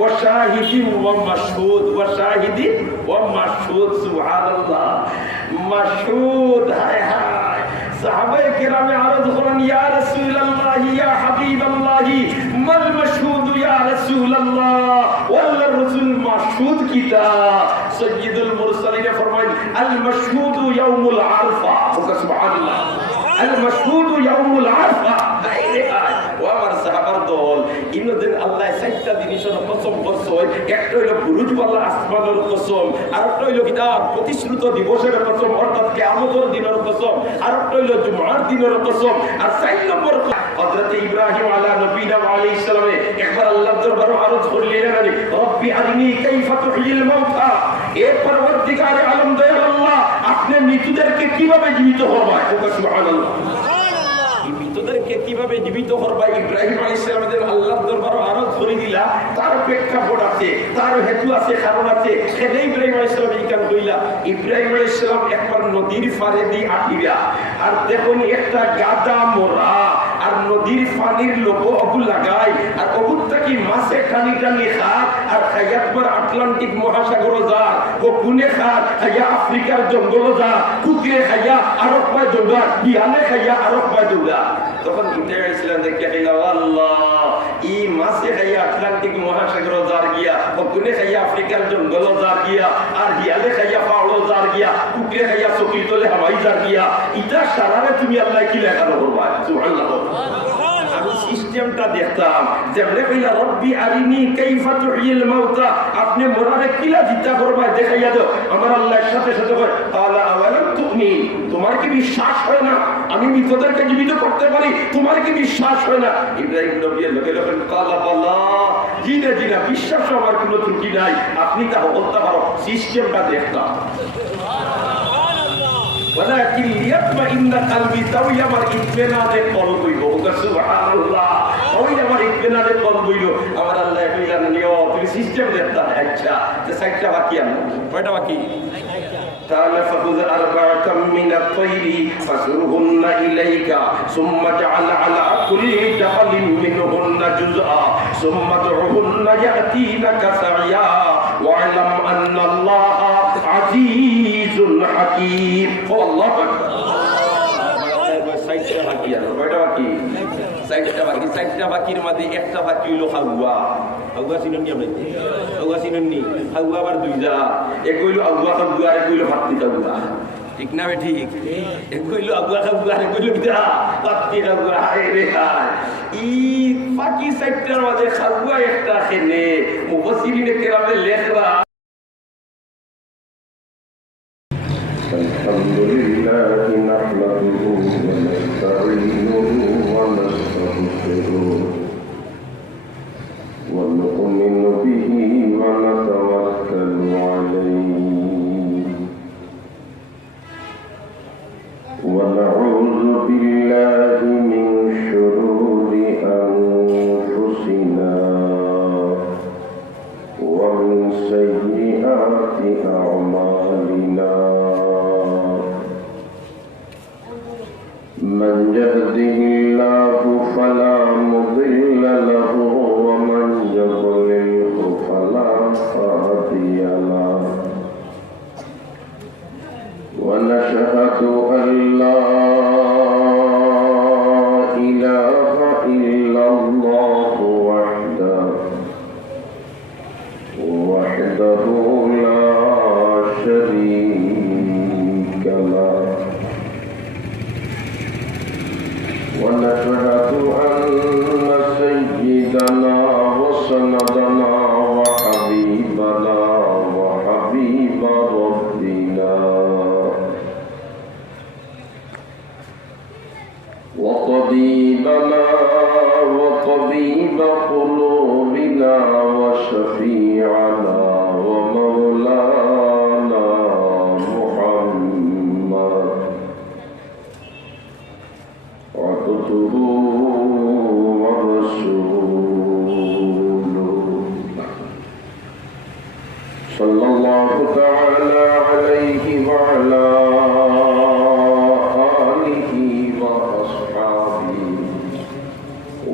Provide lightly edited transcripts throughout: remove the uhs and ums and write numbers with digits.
ওয়া শাহিদিন ওয়া মাশহুদ, ওয়া শাহিদিন ওয়া মাশহুদ। সুবহানাল্লাহ, মাশহুদ। হায় হায়, সাহাবায়ে কেরামে আরজ করেন, ইয়া রাসূলুল্লাহ, ইয়া হাবিবাল্লাহ, মাল মাশহুদ ইয়া রাসূলুল্লাহ। ওয়াল্লাহ রাসূল, মাশহুদ কিতা? সাইয়্যিদুল মুরসালিন ফরমায়েন, আল মাশহুদ ইয়াউমুল আরফা। সুবহানাল্লাহ, আল মাশহুদ ইয়াউমুল আরফা। ও আমার সাহাবার দল, ইন্নদিন আল্লাহ চারটা জিনিসের কসম করছে। একটা হইল বুরুজওয়ালা আসমানের কসম, আর একটা হইল কিতাব প্রতিশ্রুত দিবসের কসম অর্থাৎ কিয়ামতের দিনের কসম, আর একটা হইল জুমার দিনের কসম, আর 4 নম্বর হযরত ইব্রাহিম আলা নবিনা আলাইহিস সালামে একবার আল্লাহর দরবারে আরজ করলেন, রব্বি আরিনি কাইফা তুহয়িল মাউতা। এ পরওয়ারদিগারে আলম দয়াল আল্লাহ, আপনি মৃতদেরকে কিভাবে জীবিত করবেন? সুবহানাল্লাহ, মৃতদেরকে কিভাবে জীবিত করবা? ইব্রাহিম আলাইহিস সালামের আল্লাহর দরবারে আরজ করে দিলা, তার প্রেক্ষাপট আছে, তার হেতু আছে, কারণ আছে। সেটা ইব্রাহিম আলাইহিস সালাম এইখান কইলা। ইব্রাহিম আলাইহিস সালাম একবার নদীর পাড়ে দিয়ে আটিরা, আর দেখুন একটা গাদা মরা, আর নদীর পানির লোক অগুল লাগায়, আর অগুলটা কি মাছে টানি টানি খায়, আর খাইয়াতবার আটলান্টিক মহাসাগর যা, ও কুনে খায় খাইয়া আফ্রিকার জঙ্গল যা, কুকুরে খাইয়া আরব পায় দৌড়া, বিয়ালে খাইয়া আরব পায় দৌড়া। তখন ইব্রাহিম আলাইহিস সালাম দেখে কইলা, আল্লাহ, ই মাছে খাইয়া আটলান্টিক মহাসাগর যার গিয়া, ও কুনে খাইয়া আফ্রিকার জঙ্গল যার গিয়া, আর বিয়ালে খাইয়া পাওড় যার গিয়া, কুকুরে খাইয়া চকির তলে হাওয়াই যার গিয়া, ইটা সারারে তুমি আল্লাহ কি লেখানো করবা? সুবহানাল্লাহ। আমি সিস্টেমটা দেখতাম, যেমনে কইলা রব্বি আরিনি কাইফা তুহয়িল মাউতা, আপনি মরারে কিলা জিতা করবা দেখাইয়া দাও। আমার আল্লাহর সাথে সাথে কয়, তাআলা আওয়ালাম তুমিন, তোমার কি বিশ্বাস হয় না আমি মৃতদেরকে জীবিত করতে পারি? তোমার কি বিশ্বাস হয় না? ইব্রাহিম নবী লগে লগে তাআলা বলা, জি না জি না, বিশ্বাস আমার কোনো ত্রুটি নাই, আপনি তা বলতে পারো। সিস্টেমটা দেখতাম। ولكن ليطمئن قلبي, তাই আমার ইতমিনানে কলব হইল। সুবহানাল্লাহ, তাই আমার ইতমিনানে কলব হইল। আমার আল্লাহ কইলেন, নিও তুমি সিস্টেম দেখতা। আচ্ছা, যে 4টা বাকি আছে, কয়টা বাকি? তাহলে ফাখুয আরবাআতাম মিনাত তায়রি ফাসুরহুন্না ইলাইকা সুম্মা জাআল আলা কুল্লি জাবালিন মিনহুন্না জুযআ সুম্মা দুহুন্না ইয়াতিনাকা সাইয়া ওয়া'লাম আন্নাল্লাহা আজিজুল হাকীম। আল্লাহু আকবার। সাইটটা বাকি আছে, কয়টা বাকি? সাইটটা বাকি। 4টা বাকির মধ্যে একটা বাকি হইল হাওয়া। হাওয়া চিনেন কি আপনি? হাওয়া চিনেন নি? হাওয়া আবার 2 জা, এক হইল হাওয়া হাওয়া, আর এক হইল ফাত্তি হাওয়া। ঠিক না? ঠিক। এক হইল হাওয়া হাওয়া, আর এক হইল কিটা ফাত্তি হাওয়া। আরে ভাই, ই বাকি 4টার মধ্যে হাওয়া একটা খেলে মুফাসসিরিনে কেরামে লেখরা। আলহামদুলিল্লাহ নাহমাদুহু ওয়া নাস্তাঈনুহু ওয়া নাস্তাগফিরুহু ওয়া নু'মিনু বিহি ওয়া নাতাওয়াক্কালু আলাইহি ওয়া নাউযু বিল্লাহি মিন শুরুরি আনফুসিনা ওয়া মিন সাইয়্যিআতি আ'মালিনা। من يهده الله فلا مضل له ومن يضلله فلا هادي له ونشهد أن لا إله إلا الله وحده لا شريك له ونشهد أن سيدنا وسندنا وحبيبنا وحبيب ربنا وطبيبنا وطبيب قلوبنا وشفيعنا ومولانا محمد عبده ورسوله صلى الله تعالى عليه وعلى آله وأصحابه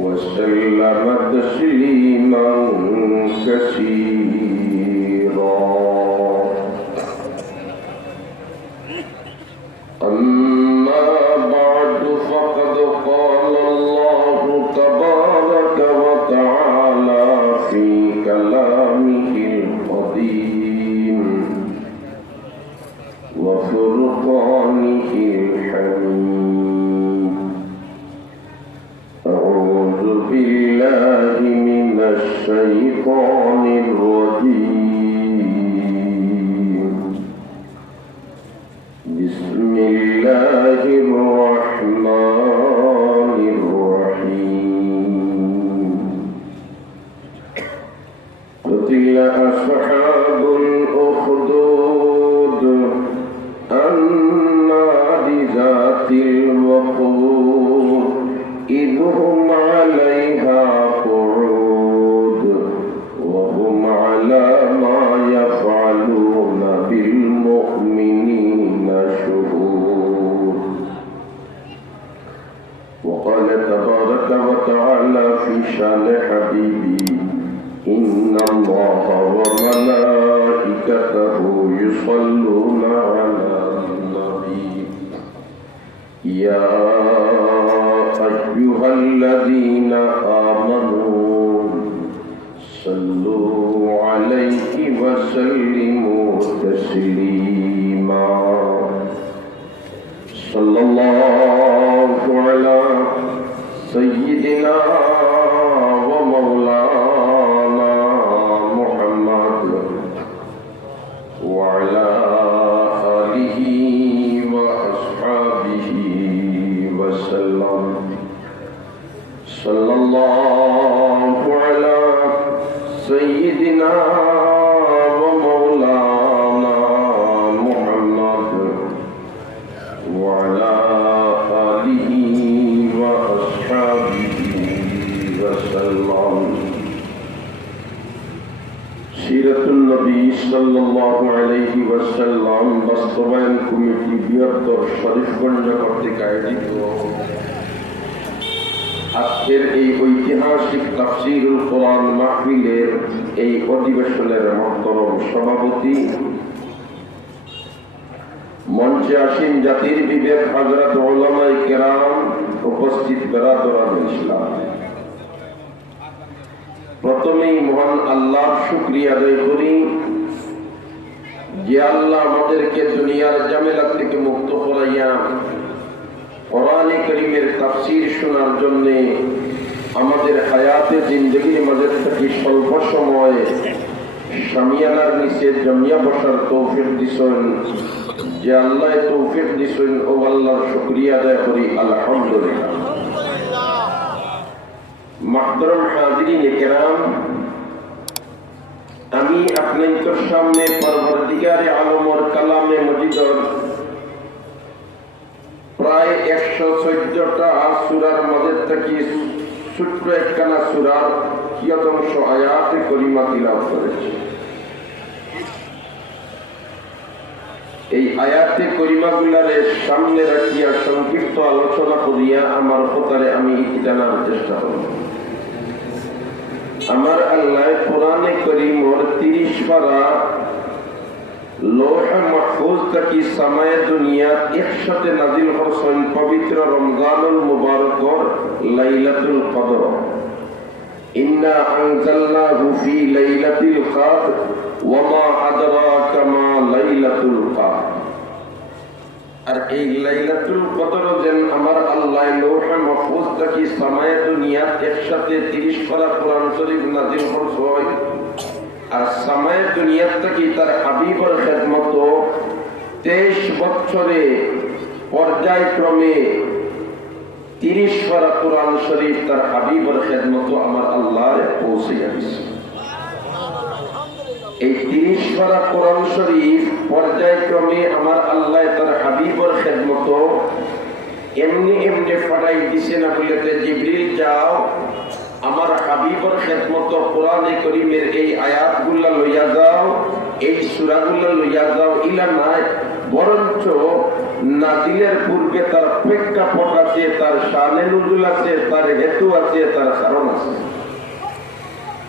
وسلم تسليما كثيرا. الشيطان الرجيم بسم الله الرحمن الرحيم قتل أصحاب الأخدود النار ذات الوقود إذ هم عليها قعود وهم على ما يفعلون بالمؤمنين شهود وقال تبارك وتعالى في شان حبيبي إن الله وملائكته يصلون على النبي يا أيها الذين آمنوا صلوا عليه وسلموا تسليما صلى الله على سيدنا ومولانا محمد وعلى آله وأصحابه وسلم صلى الله على سيدنا ومولانا محمد وعلى آله وأصحابه وسلم সিরাতুন নবী সাল্লাল্লাহু আলাইহি ওয়াসাল্লাম বাস্তবায়ন কমিটি বৃহত্তর শরীফগঞ্জ কর্তৃক আয়োজিত আজকের এই ঐতিহাসিক তাফসীরুল কোরআন মাহফিলের এই অধিবেশনের মহতরম সভাপতি মঞ্চে আসীন জাতির বিবেক হযরত উলামায়ে কেরাম উপস্থিত বেরাদরান ইসলাম প্রথমেই মহান আল্লাহর শুকরিয়া আদায় করি যে আল্লাহ আমাদেরকে দুনিয়ার ঝামেলা থেকে মুক্ত করাইয়া কোরআনে কারীমের তাফসীর শোনার জন্য আমাদের হায়াতে জিন্দেগির মাঝে থেকে স্বল্প সময়ে শামিয়ানার নিচে জমিয়া বসার তৌফিক দিছেন যে আল্লাহ তৌফিক দিছেন ও আল্লাহর শুকরিয়া আদায় করি আলহামদুলিল্লাহ। محترم حاضرین کرام আমি আপনাদের সামনে পরবর্তীকারে আলমর কালামে মজিদর প্রায় 114টা সূরার মধ্যে থেকে ছোট্ট একখানা সূরার কিয়দংশ আয়াতে করিমা তিলাওয়াত করেছি। এই আয়াতে করিমাগুলারে সামনে রাখিয়া সংক্ষিপ্ত আলোচনা করিয়া আমার কথারে আমি জানার চেষ্টা করব। আমার আল্লাহ কোরআনে কারীমের 30 পারা লৌহ মাহফুজ থেকে সামায়ে দুনিয়া একসাথে নাযিল করছেন পবিত্র রমজানুল মুবারকর লাইলাতুল কদর। ইন্না আনজালনাহু ফি লাইলাতিল কদর ওয়া মা আদরাকা মা লাইলাতুল কদর। আর এই লাইলাতুল কদর যেন আমার আল্লাহ লৌহ মাহফুজ থেকে সামায়ে দুনিয়া একসাথে 30 পারা কোরআন শরীফ নাযিল করছেন আর সামায়ে দুনিয়া থেকে তার হাবিবের খিদমত 23 বছরে পর্যায়ক্রমে 30 পারা কোরআন শরীফ তার হাবিবের খিদমত আমার আল্লাহর পৌঁছিয়ে দিয়েছে। এই 30 পারা কোরআন শরীফ পর্যায়ক্রমে আমার আল্লাহ তার হাবিবের খিদমত এমনি এমনি পাঠাই দিছে না বলতে জিবরিল যাও আমার হাবিবের খিদমত কোরআনে কারীমের এই আয়াতগুলো লইয়া যাও, এই সূরাগুলো লইয়া যাও ইলা নাই, বরঞ্চ নাজিলের পূর্বে তার প্রেক্ষাপট আছে, তার শানে নুজুল আছে, তার হেতু আছে, তার কারণ আছে।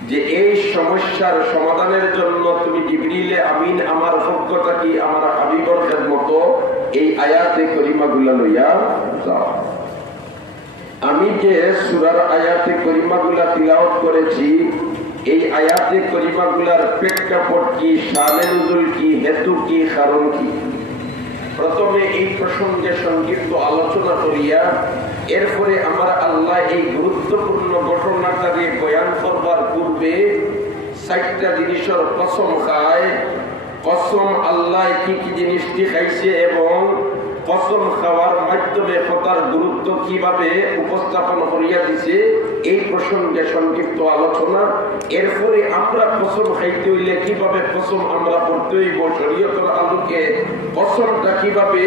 যে এই সমস্যার সমাধানের জন্য তুমি জিবরিলে আমিন আমার পক্ষ থেকে আমার হাবিবের খিদমত এই আয়াতে কারীমাগুলো লইয়া যাও। আমি যে সূরার আয়াতে কারীমাগুলো তিলাওয়াত করেছি এই আয়াতে কারীমাগুলোর প্রেক্ষাপট কি, শানে নুজুল কি, হেতু কি, কারণ কি, প্রথমে এই প্রসঙ্গে সংক্ষিপ্ত আলোচনা করিয়া এরপরে আমার আল্লাহ এই গুরুত্বপূর্ণ ঘটনাটাকে বয়ান করবার পূর্বে চারটা জিনিসের কসম খায়। কসম আল্লাহ কি কি জিনিসটি খাইছে এবং কসম খাওয়ার মাধ্যমে কথার গুরুত্ব কিভাবে উপস্থাপন করিয়া দিছে এই প্রসঙ্গে সংক্ষিপ্ত আলোচনা। এরপরে আমরা কসম খাইতে হইলে কিভাবে কসম আমরা পড়তে হইব শরীয়তের আলোকে, কসমটা কিভাবে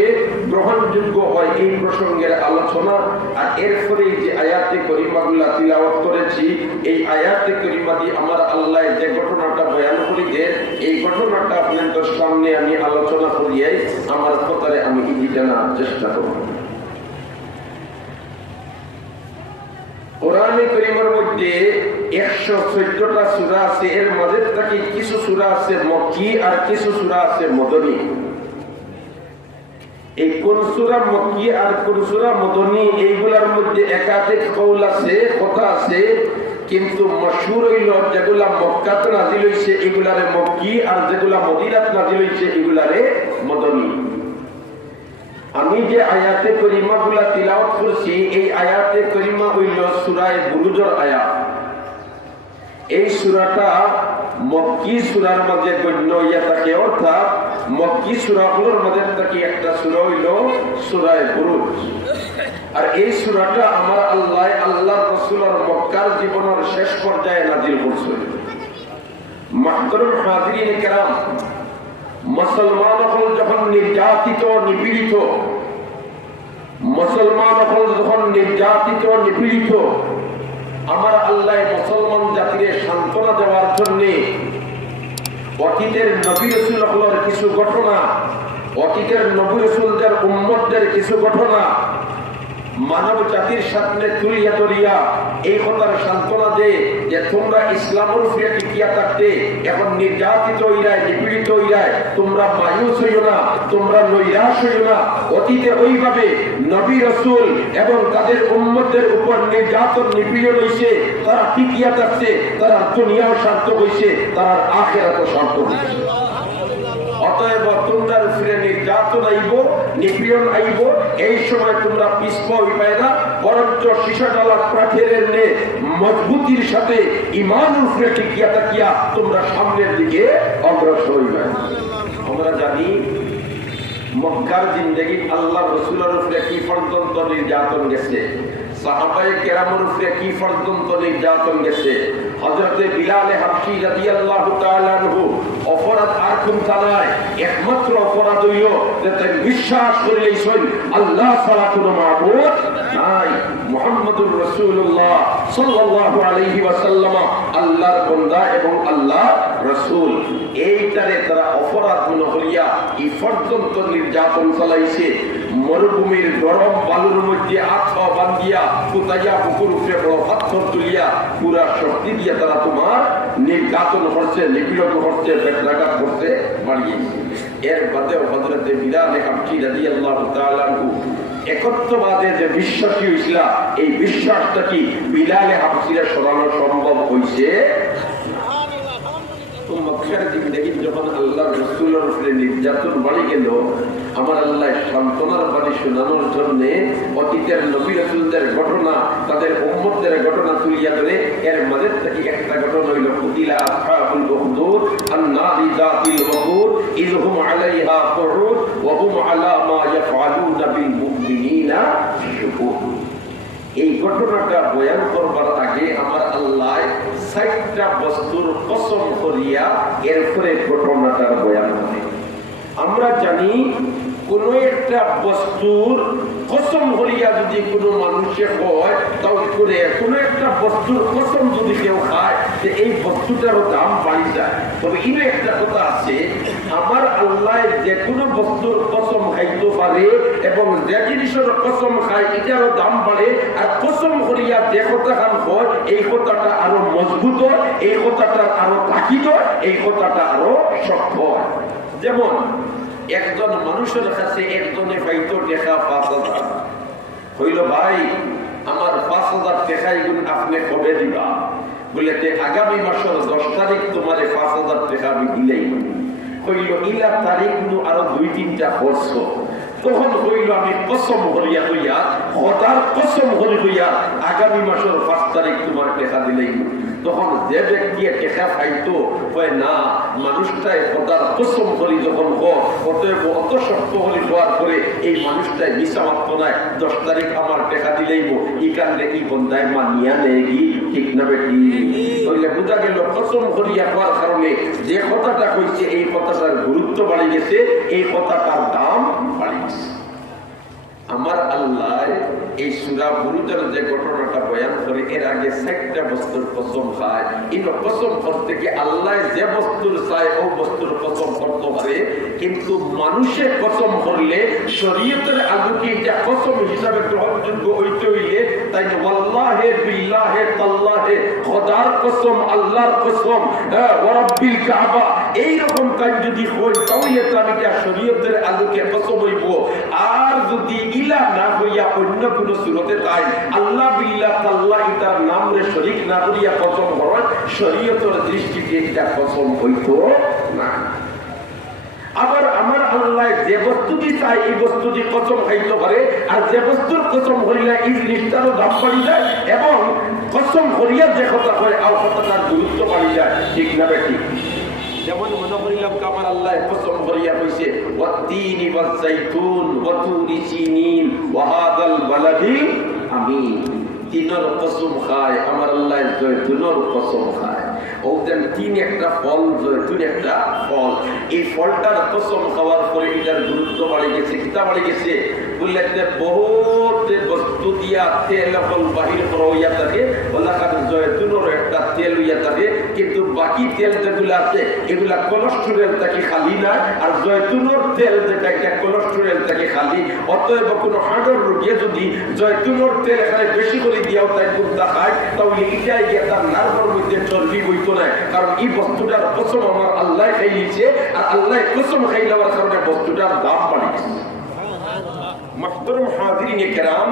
গ্রহণযোগ্য হয় এই প্রসঙ্গের আলোচনা। আর এরপরে যে আয়াতে করিমাগুলা তিলাওয়াত করেছি, এই আয়াতে করিমা দিয়ে আমার আল্লাহ যে ঘটনাটা বয়ান করিতে, এই ঘটনাটা আপনাদের সামনে আমি আলোচনা করিয়ে আমার কথারে আমি জানার চেষ্টা করব। কোরআনে কারীমের মধ্যে 114টা সূরা আছে, এর মধ্যে থেকে কিছু সূরা আছে মক্কি আর কিছু সূরা আছে মদনী। এই কোন সূরা মক্কি আর কোন সূরা মদনী এইগুলোর মধ্যে একাধিক কওল আছে, কথা আছে, কিন্তু মশহুর হইল যেগুলা মক্কাতে নাযিল হইছে এগুলারে মক্কি আর যেগুলা মদিনাতে নাযিল হইছে এগুলারে মদনী। আমি যে আয়াতে করিমাগুলা তিলাওয়াত করছি এই আয়াতে করিমা হইল সূরা বুরুজের আয়াত। এই সূরাটা মক্কি সূরার মধ্যে গণ্য হইয়া থাকে, অর্থাৎ মক্কি সূরাগুলোর মধ্যে থেকে একটা সূরা হইল সূরা বুরুজ। আর এই সূরাটা আমার আল্লাহর রাসূলের মক্কার জীবনের শেষ পর্যায়ে নাযিল করছে। মুহতারাম হাজিরিন কিরাম, মুসলমান হল যখন নির্যাতিত নিপীড়িত, মুসলমান হল যখন নির্যাতিত নিপীড়িত, আমার আল্লাহ মুসলমান জাতিকে সান্ত্বনা দেওয়ার জন্য অতীতের নবী রাসূলদের কিছু ঘটনা, অতীতের নবী রাসূলদের উম্মতদের কিছু ঘটনা মানব জাতির সামনে তুলিয়া ধরিয়া এই কথার সান্ত্বনা দেয় যে তোমরা ইসলামের উপরে টিকিয়া থাকতে এখন নির্যাতিত হইরায়, নিপীড়িত হইরায়, তোমরা মায়ুস হইও না, তোমরা নৈরাশ হইও না। অতীতে ওইভাবে নবী রাসূল এবং তাদের উম্মতদের উপর নির্যাতন নিপীড়ন হইছে, তারা টিকিয়া থাকছে, তারা দুনিয়াও সার্থক হইছে, তারা আখিরাতও সার্থক হইছে। অতএব তোমরা উপরে নির্যাতন আইব, নিপীড়ন আইব, এই সময় তোমরা পিছপা হইবে না, বরঞ্চ শিশাডালা কাঠের নে মজবুতির সাথে ঈমানের উপরে টিকিয়া থাকিয়া তোমরা সামনের দিকে অগ্রসর হইবে। আমরা জানি মক্কার জিন্দেগি আল্লাহ রাসূলের উপরে কি পর্যন্ত নির্যাতন গেছে, সাহাবায়ে কেরামের উপরে কি পর্যন্ত নির্যাতন গেছে। হযরতে বিলাল হাবশী রাদিয়াল্লাহু তাআলা আনহু অপরাধ আর কোন চালায়, একমাত্র অপরাধ হইল যে তাই বিশ্বাস করিলেছেন আল্লাহ ছাড়া কোনো মাবুদ নাই, মুহাম্মদুর রাসূলুল্লাহ সাল্লাল্লাহু আলাইহি ওয়াসাল্লাম আল্লাহর বান্দা এবং আল্লাহর রাসূল। এইটারে তারা অপরাধ মনে করিয়া এই পর্যন্ত নির্যাতন চালাইছে। মরুভূমির গরম বালুর মধ্যে আঠা বান্ধিয়া ফুটাইয়া বুকুর উপরে বড় পাথর তুলিয়া পুরা শক্তি দিয়ে তারা তোমার নির্যাতন করছে, নিপীড়ন করছে, বেত্রাঘাত করতে বাড়িয়েছে। এর বাদেও হযরতে বিলাল হাবশী রাদিয়াল্লাহু তাআলা আনহু একত্ববাদে যে বিশ্বাসী হইছিল, এই বিশ্বাসটা কি বিলাল হাবশীরে সরানো সম্ভব হইছে? মক্কার জিন্দেগি যখন আল্লাহর রাসূলের উপরে নির্যাতন বাড়ি গেল, আমার আল্লাহ সান্ত্বনার বাণী শোনানোর জন্য অতীতের নবী রাসূলদের ঘটনা, তাদের উম্মতদের ঘটনা তুলিয়া ধরে এর মাঝে থেকে একটা ঘটনা হইল কুতিলা আসহাবুল উখদুদ আন-নারি যাতিল ওয়াকুদ ইযহুম আলাইহা কুউদ ওয়া হুম আলা মা ইয়াফআলুনা বিল মুমিনিনা শুহুদ। এই ঘটনাটা বয়ান করবার আগে আমার আল্লাহ ৬০টা বস্তুর কসম করিয়া এরপরে ঘটনাটার বয়ান করে। আমরা জানি কোন একটা বস্তুর কসম করিয়া যদি কোনো মানুষে হয়, তাও করে কোনো একটা বস্তুর কসম যদি কেউ খায় যে এই বস্তুটারও দাম বাড়ি যায়। তবে ইনো একটা কথা আছে, আমার আল্লাহ যে কোনো বস্তুর কসম খাইতে পারে এবং যে জিনিসের কসম খায় এটারও দাম বাড়ে। আর কসম করিয়া যে কথা খান হয় এই কথাটা আরো মজবুত হয়, এই কথাটা আরো তাকিদ হয়, এই কথাটা আরো শক্ত হয়। যেমন একজন মানুষের কাছে একজনে পাইতো টাকা ৫,০০০, হইল ভাই আমার ৫,০০০ টাকা এগুলো আপনি কবে দিবা? বলে আগামী মাসের ১০ তারিখ তোমার ৫,০০০ টাকা আমি দিলেই। হইল ইলা তারিখ আরো ২-৩টা বর্ষ। তখন হইল আমি কসম হইয়া হইয়া হতার কসম হইয়া আগামী মাসের ৫ তারিখ তোমার টাকা দিলেই। তখন যে ব্যক্তি টেকা খাইতো হয় না মানুষটাই খোদার কসম করি যখন অতএব অত শক্ত হলি হওয়ার পরে এই মানুষটাই মিশা মাত্র নাই 10 তারিখ আমার টেকা দিলেই এই কারণে কি বন্ধায় মানিয়া নেই ঠিক না বেটি তাহলে বোঝা গেল কসম করিয়া হওয়ার কারণে যে কথাটা কইছে এই কথাটার গুরুত্ব বাড়ি গেছে, এই কথাটার দাম বাড়ি গেছে। আমার আল্লাহ এই সূরা বুরুজের যে ঘটনাটা বয়ান করে এর আগে 6টা বস্তুর কসম খায়। এই কসম করতে কি আল্লাহ যে বস্তুর চায় ও বস্তুর কসম করতে পারে, কিন্তু মানুষের কসম করলে শরীয়তের আলোকে এটা কসম হিসাবে গ্রহণযোগ্য হইতে হইলে তাই ওয়াল্লাহি বিল্লাহি তাল্লাহি খোদার কসম আল্লাহর কসম ওয়া রাব্বিল কাবা এই রকম কাজ যদি হয় তাহলে তার শরীয়তের আলোকে কসম হইব। আর যদি ইলা না হইয়া অন্য কোন সূরতে তাই আল্লাহ বিল্লাহ তাল্লাহ তার নামে শরীক না করিয়া কসম হয় শরীয়তের দৃষ্টিতে এটা কসম হইতো না। আবার আমার আল্লাহ যে বস্তুটি চাই এই বস্তুটি কসম খাইতে পারে, আর যে বস্তুর কসম হইলে এই জিনিসটারও দাম বাড়ি যায় এবং কসম করিয়া যে কথা হয় আর কথাটার গুরুত্ব বাড়ি যায়, ঠিক না বেটি? যেমন মনে করিলাম আমার আল্লাহ কসম করিয়া কইছে ওয়াতিনি ওয়াজাইতুন ওয়াতুরি সিনিন ওয়া হাদাল বালাদিল আমিন। তিনের কসম খায় আমার আল্লাহ, জয়তুনের কসম খায়। ওদের তিন একটা ফল, জয়তুন একটা ফল। এই ফলটার কসম খাওয়ার পরে এটার গুরুত্ব বাড়ে গেছে। কিতা বাড়ে গেছে বললে বহুত বস্তু দিয়া তেল ফল বাহির করা হইয়া থাকে, বলা কারণ জয়তুনের একটা তেল হইয়া থাকে, কিন্তু বাকি তেল যেগুলো আছে এগুলা কোলেস্টেরল থেকে খালি না, আর জয়তুনের তেল যেটা এটা কোলেস্টেরল থেকে খালি। অতএব কোনো হার্টের রোগী যদি জয়তুনের তেল এখানে বেশি করে দিয়াও তাই গুরুত্ব খায় তাহলে এটাই গিয়ে তার নার্ভের মধ্যে চর্বি বইতো না, কারণ এই বস্তুটার কসম আমার আল্লাহ খাইয়েছে, আর আল্লাহ কসম খাই নেওয়ার কারণে বস্তুটার দাম বাড়িয়েছে। মুহতারাম হাজিরিনে কেরাম,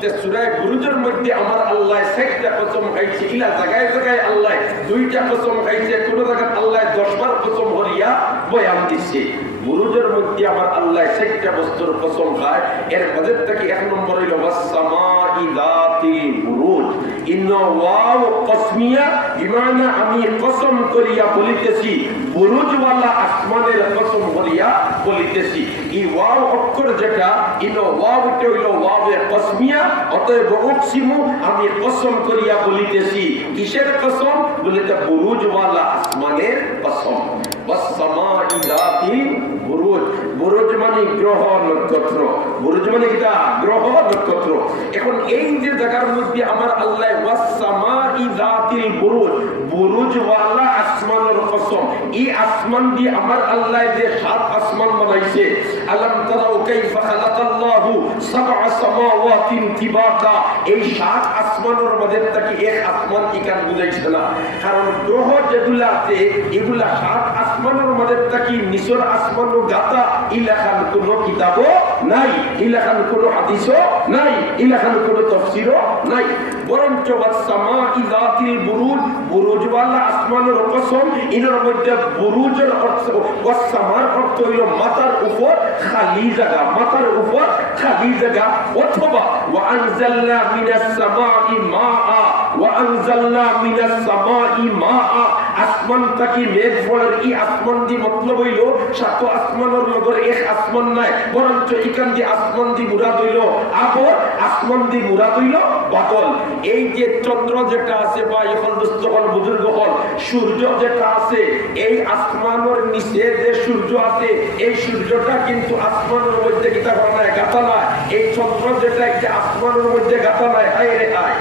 তে সূরা বুরুজের মধ্যে আমার আল্লাহ 6টা কসম খাইছে। ইলা জায়গায় জায়গায় আল্লাহ 2টা কসম খাইছে, কোন জায়গায় আল্লাহ 10 বার কসম করিয়া বয়ান দিছে। বুরুজের মধ্যে আমার আল্লাহ 6টা বস্তুর কসম খায়। এর মধ্যে থেকে 1 নম্বর হইল ওয়াস-সামাই যাতিল বুরুজ। ইন্না ওয়াও কসমিয়া বিমানা আমি কসম করিয়া বলিতেছি বুরুজওয়ালা আসমানের কসম করিয়া বলিতেছি। এই ওয়াও অক্ষর যেটা ইনো ওয়াও এটা হইল ওয়াও কসমিয়া, অতএব উকসিমু আমি কসম করিয়া বলিতেছি। কিসের কসম? বলিতে বুরুজওয়ালা আসমানের কসম। ওয়াস-সামাই যাতিল বুরুজ। বুরুজ মানে গ্রহ নক্ষত্র। বুরুজ মানে কিটা? গ্রহ নক্ষত্র। এখন এই যে জায়গার মধ্যে আমার আল্লাহ ওয়াস-সামাই যাতিল বুরুজ, বুরুজওয়ালা আসমানের কসম। এই আসমান দিয়ে আমার আল্লাহ যে 7 আসমান বানাইছে। আলাম তারাউ কাইফা খালাকাল্লাহু সাবআ সামাওয়াতিন তিবাকা। এই 7 আসমানের মধ্যে থেকে এক আসমান ইকান বুঝাইছে না, কারণ গ্রহ যেগুলো আছে এগুলা 7 আসমানের মধ্যে থেকে নিচের আসমান গাতা ইলাখান কোনো কিতাবও নাই, ইলাখান কোনো হাদিসও নাই, ইলাখান কোনো তাফসীরও নাই। বরঞ্চ ওয়াস-সামাই যাতিল বুরুজ, বুরুজওয়ালা আসমানের কসম। এর মধ্যে বুরুজের অর্থ ওয়াস-সামার অর্থ হইল মাথার উপর খালি জায়গা, মাথার উপর খালি জায়গা। অথবা ওয়া আনজালনা মিনাস সামাই মাআ, ওয়া আনজালনা মিনাস সামাই মাআ। আসমান থেকে মেঘ পড়ার এই আসমান দি মতলব হইল 7 আসমানের লগর এক আসমান নাই, বরঞ্চ এখান দিয়ে আসমান দি মুরাদ হইল আবর, আসমান দি মুরাদ হইল বাদল। এই যে চন্দ্র যেটা আছে বা এখন যখন বুজুর্গ হল সূর্য যেটা আছে, এই আসমানের নিচে যে সূর্য আছে এই সূর্যটা কিন্তু আসমানের মধ্যে কিতা করা নাই, গাঁথা নাই। এই চন্দ্র যেটা একটা আসমানের মধ্যে গাঁথা নাই। হায় রে হায়,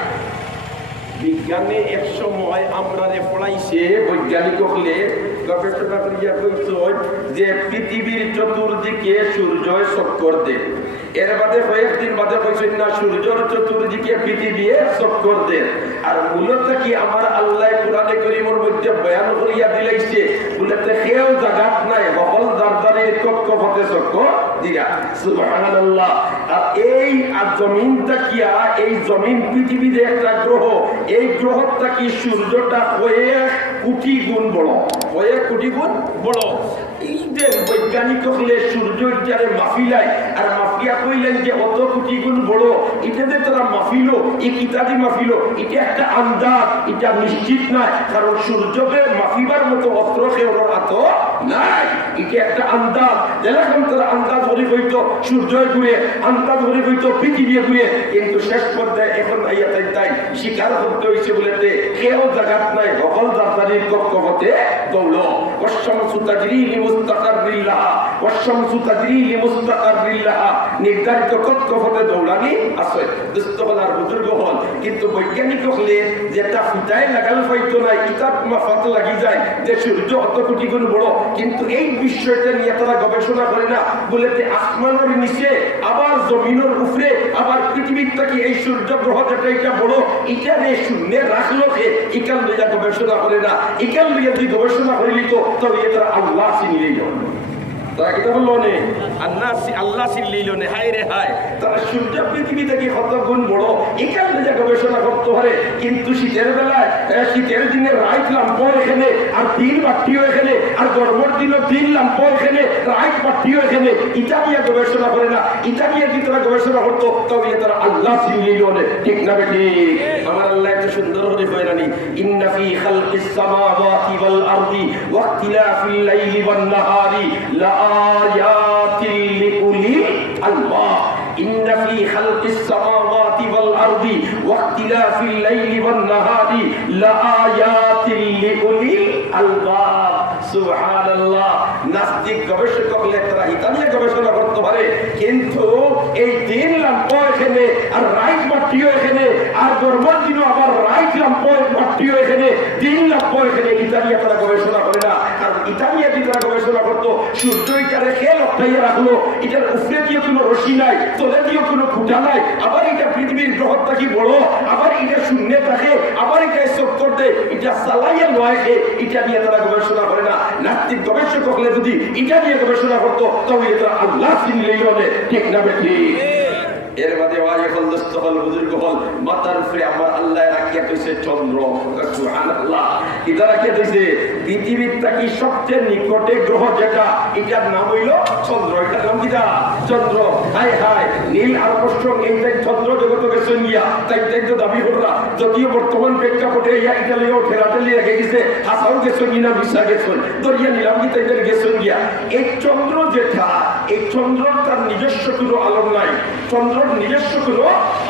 বিজ্ঞানে এক সময় আমরা পড়াইছে, বৈজ্ঞানিক হলে গবেষণা করিয়া কইছে যে পৃথিবীর চতুর্দিকে সূর্য চক্কর দেয়। এর বাদে কয়েকদিন বাদে কইছেন না সূর্যের চতুর্দিকে পৃথিবী চক্কর দেয়। আর মূলত কি আমার আল্লাহ কোরআনে কারীমের মধ্যে বয়ান করিয়া দিলাইছে বলতে কেউ জাগাত নাই, বকল দারদারে কক্ষ হতে চক্কর দিয়া। সুবহানাল্লাহ। আর এই জমিনটা কিয়া, এই জমিন পৃথিবীতে একটা গ্রহ, এই গ্রহটা কি সূর্যটা হয়ে কোটি গুণ বড়, কয়েক কোটি গুণ বড়। এই যে বৈজ্ঞানিক হলে সূর্য ইটারে মাফিলায় আর মাফিয়া কইলেন যে অত কোটি গুণ বড়, এটা যে তারা মাফিল, এই কিতাবি মাফিল, এটা একটা আন্দাজ, এটা নিশ্চিত নয়। কারণ সূর্যকে মাফিবার মতো অস্ত্র খেওয়ার হাত নাই, এটা একটা আন্দাজ। যেরকম তারা আন্দাজ করে হইতো সূর্য ঘুরে, আন্দাজ করে হইতো পৃথিবী ঘুরে, কিন্তু শেষ পর্যায়ে এখন আইয়া তাই শিকার করতে হয়েছে বলেতে কেউ জাগাত নাই, সকল দাতারির কক্ষ হতে দৌড়। ওয়াশ-শামসু তাজরি লিমুস্তাকাররিল্লাহ, ওয়াশ-শামসু তাজরি লিমুস্তাকাররিল্লাহ, নির্ধারিত কক্ষ হতে দৌড়ানি আছে। দুস্থলার বুজুর্গ হল, কিন্তু বৈজ্ঞানিক হলে যেটা ফিতায় লাগাল পাইতো না, কিতাব মাফাত লাগি যায় যে সূর্য অত কোটি গুণ বড়, কিন্তু এই বিষয়টা নিয়ে তারা গবেষণা করে না বলেতে আসমানের নিচে আবার জমিনের উপরে আবার পৃথিবীর থেকে এই সূর্য গ্রহ যেটা এটা বড়, এটা নিয়ে শূন্যে রাখলো কে? ইকাল লইয়া গবেষণা করে না। ইকাল লইয়া যদি গবেষণা করিলি তো তবে তারা আল্লাহ চিনিলেই যাবে। তারা কি বললো নে আল্লাহ চিনলিল নে, হায় রে হায়, তারা সূর্য পৃথিবী থেকে কত গুণ বড় এখান থেকে গবেষণা করতে পারে। কিন্তু শীতের বেলায় শীতের দিনে রাইট লাম্প এখানে আর তিন বাট্টিও এখানে, আর গরমের দিনও তিন লাম্প এখানে, রাইট বাট্টিও এখানে, এটা নিয়ে গবেষণা করে না। এটা নিয়ে যদি তারা গবেষণা করতো তবে তারা আল্লাহ চিনলিল নে, ঠিক না বেটি? আমার আল্লাহ একটা সুন্দর করে বলেনি, ইন্না ফি খালকিস সামাওয়াতি ওয়াল আরদি ওয়া ইখতিলাফিল লাইলি ওয়ান নাহারি লা আয়াতিল লিউলিল আলবাব। ইন্না ফি খালকিস সামাওয়াতি ওয়াল আরদি ওয়া ইখতিলাফিল লাইলি ওয়ান নাহারি লা আয়াতিল লিউলিল আলবাব। সুবহানাল্লাহ। নাস্তিক গবেষক হলে তারা এটা নিয়ে গবেষণা করতে পারে, কিন্তু এই তিন লাম্প এখানে আর রাইট বাট্টিও এখানে, আর গরমের দিনও আবার রাইট লাম্প বাট্টিও এখানে, তিন লাম্প এখানে, এটা নিয়ে তারা গবেষণা করে না। আর এটা নিয়ে যদি তারা গবেষণা করতো, সূর্য এটারে খেয়ে লক্ষাইয়া রাখলো, এটার উপরে দিয়ে কোনো রশি নাই, তলে দিয়ে কোনো খুঁটা নাই, আবার এটা পৃথিবীর গ্রহটা কি বড়, আবার এটা শূন্যে থাকে, আবার এটা চক্কর দেয়, এটা চালাইয়া নয় খে, এটা নিয়ে তারা গবেষণা করে না। নাস্তিক গবেষক হলে যদি এটা নিয়ে গবেষণা করতো তবে এটা আল্লাহ চিনলেই হবে, ঠিক না বেটি? এর মধ্যে ওয়াইফল দস্ত হল বুজুর্গ হল মাতার উপরে আমার আল্লাহ রাখিয়া কইছে চন্দ্র। সুবহানাল্লাহ। এটা রাখিয়া কইছে পৃথিবীর থেকে সবচেয়ে নিকটে গ্রহ যেটা, এটার নাম হইল চন্দ্র। এটার নাম কিটা? চন্দ্র। হায় হায়, নীল আর্মস্ট্রং এইটাই চন্দ্র জগতে গেছেন গিয়া, তাই তো দাবি করলা। যদিও বর্তমান প্রেক্ষাপটে এটা লিয়েও ঠেলাঠেলি রেখে গেছে, হাসাও গেছেন কিনা মিশা গেছেন, দরিয়া নিলাম কি তাইদের গেছেন গিয়া। এই চন্দ্র যেটা, এই চন্দ্র তার নিজস্ব কোনো আলো নাই, চন্দ্র নিজস্ব কোনো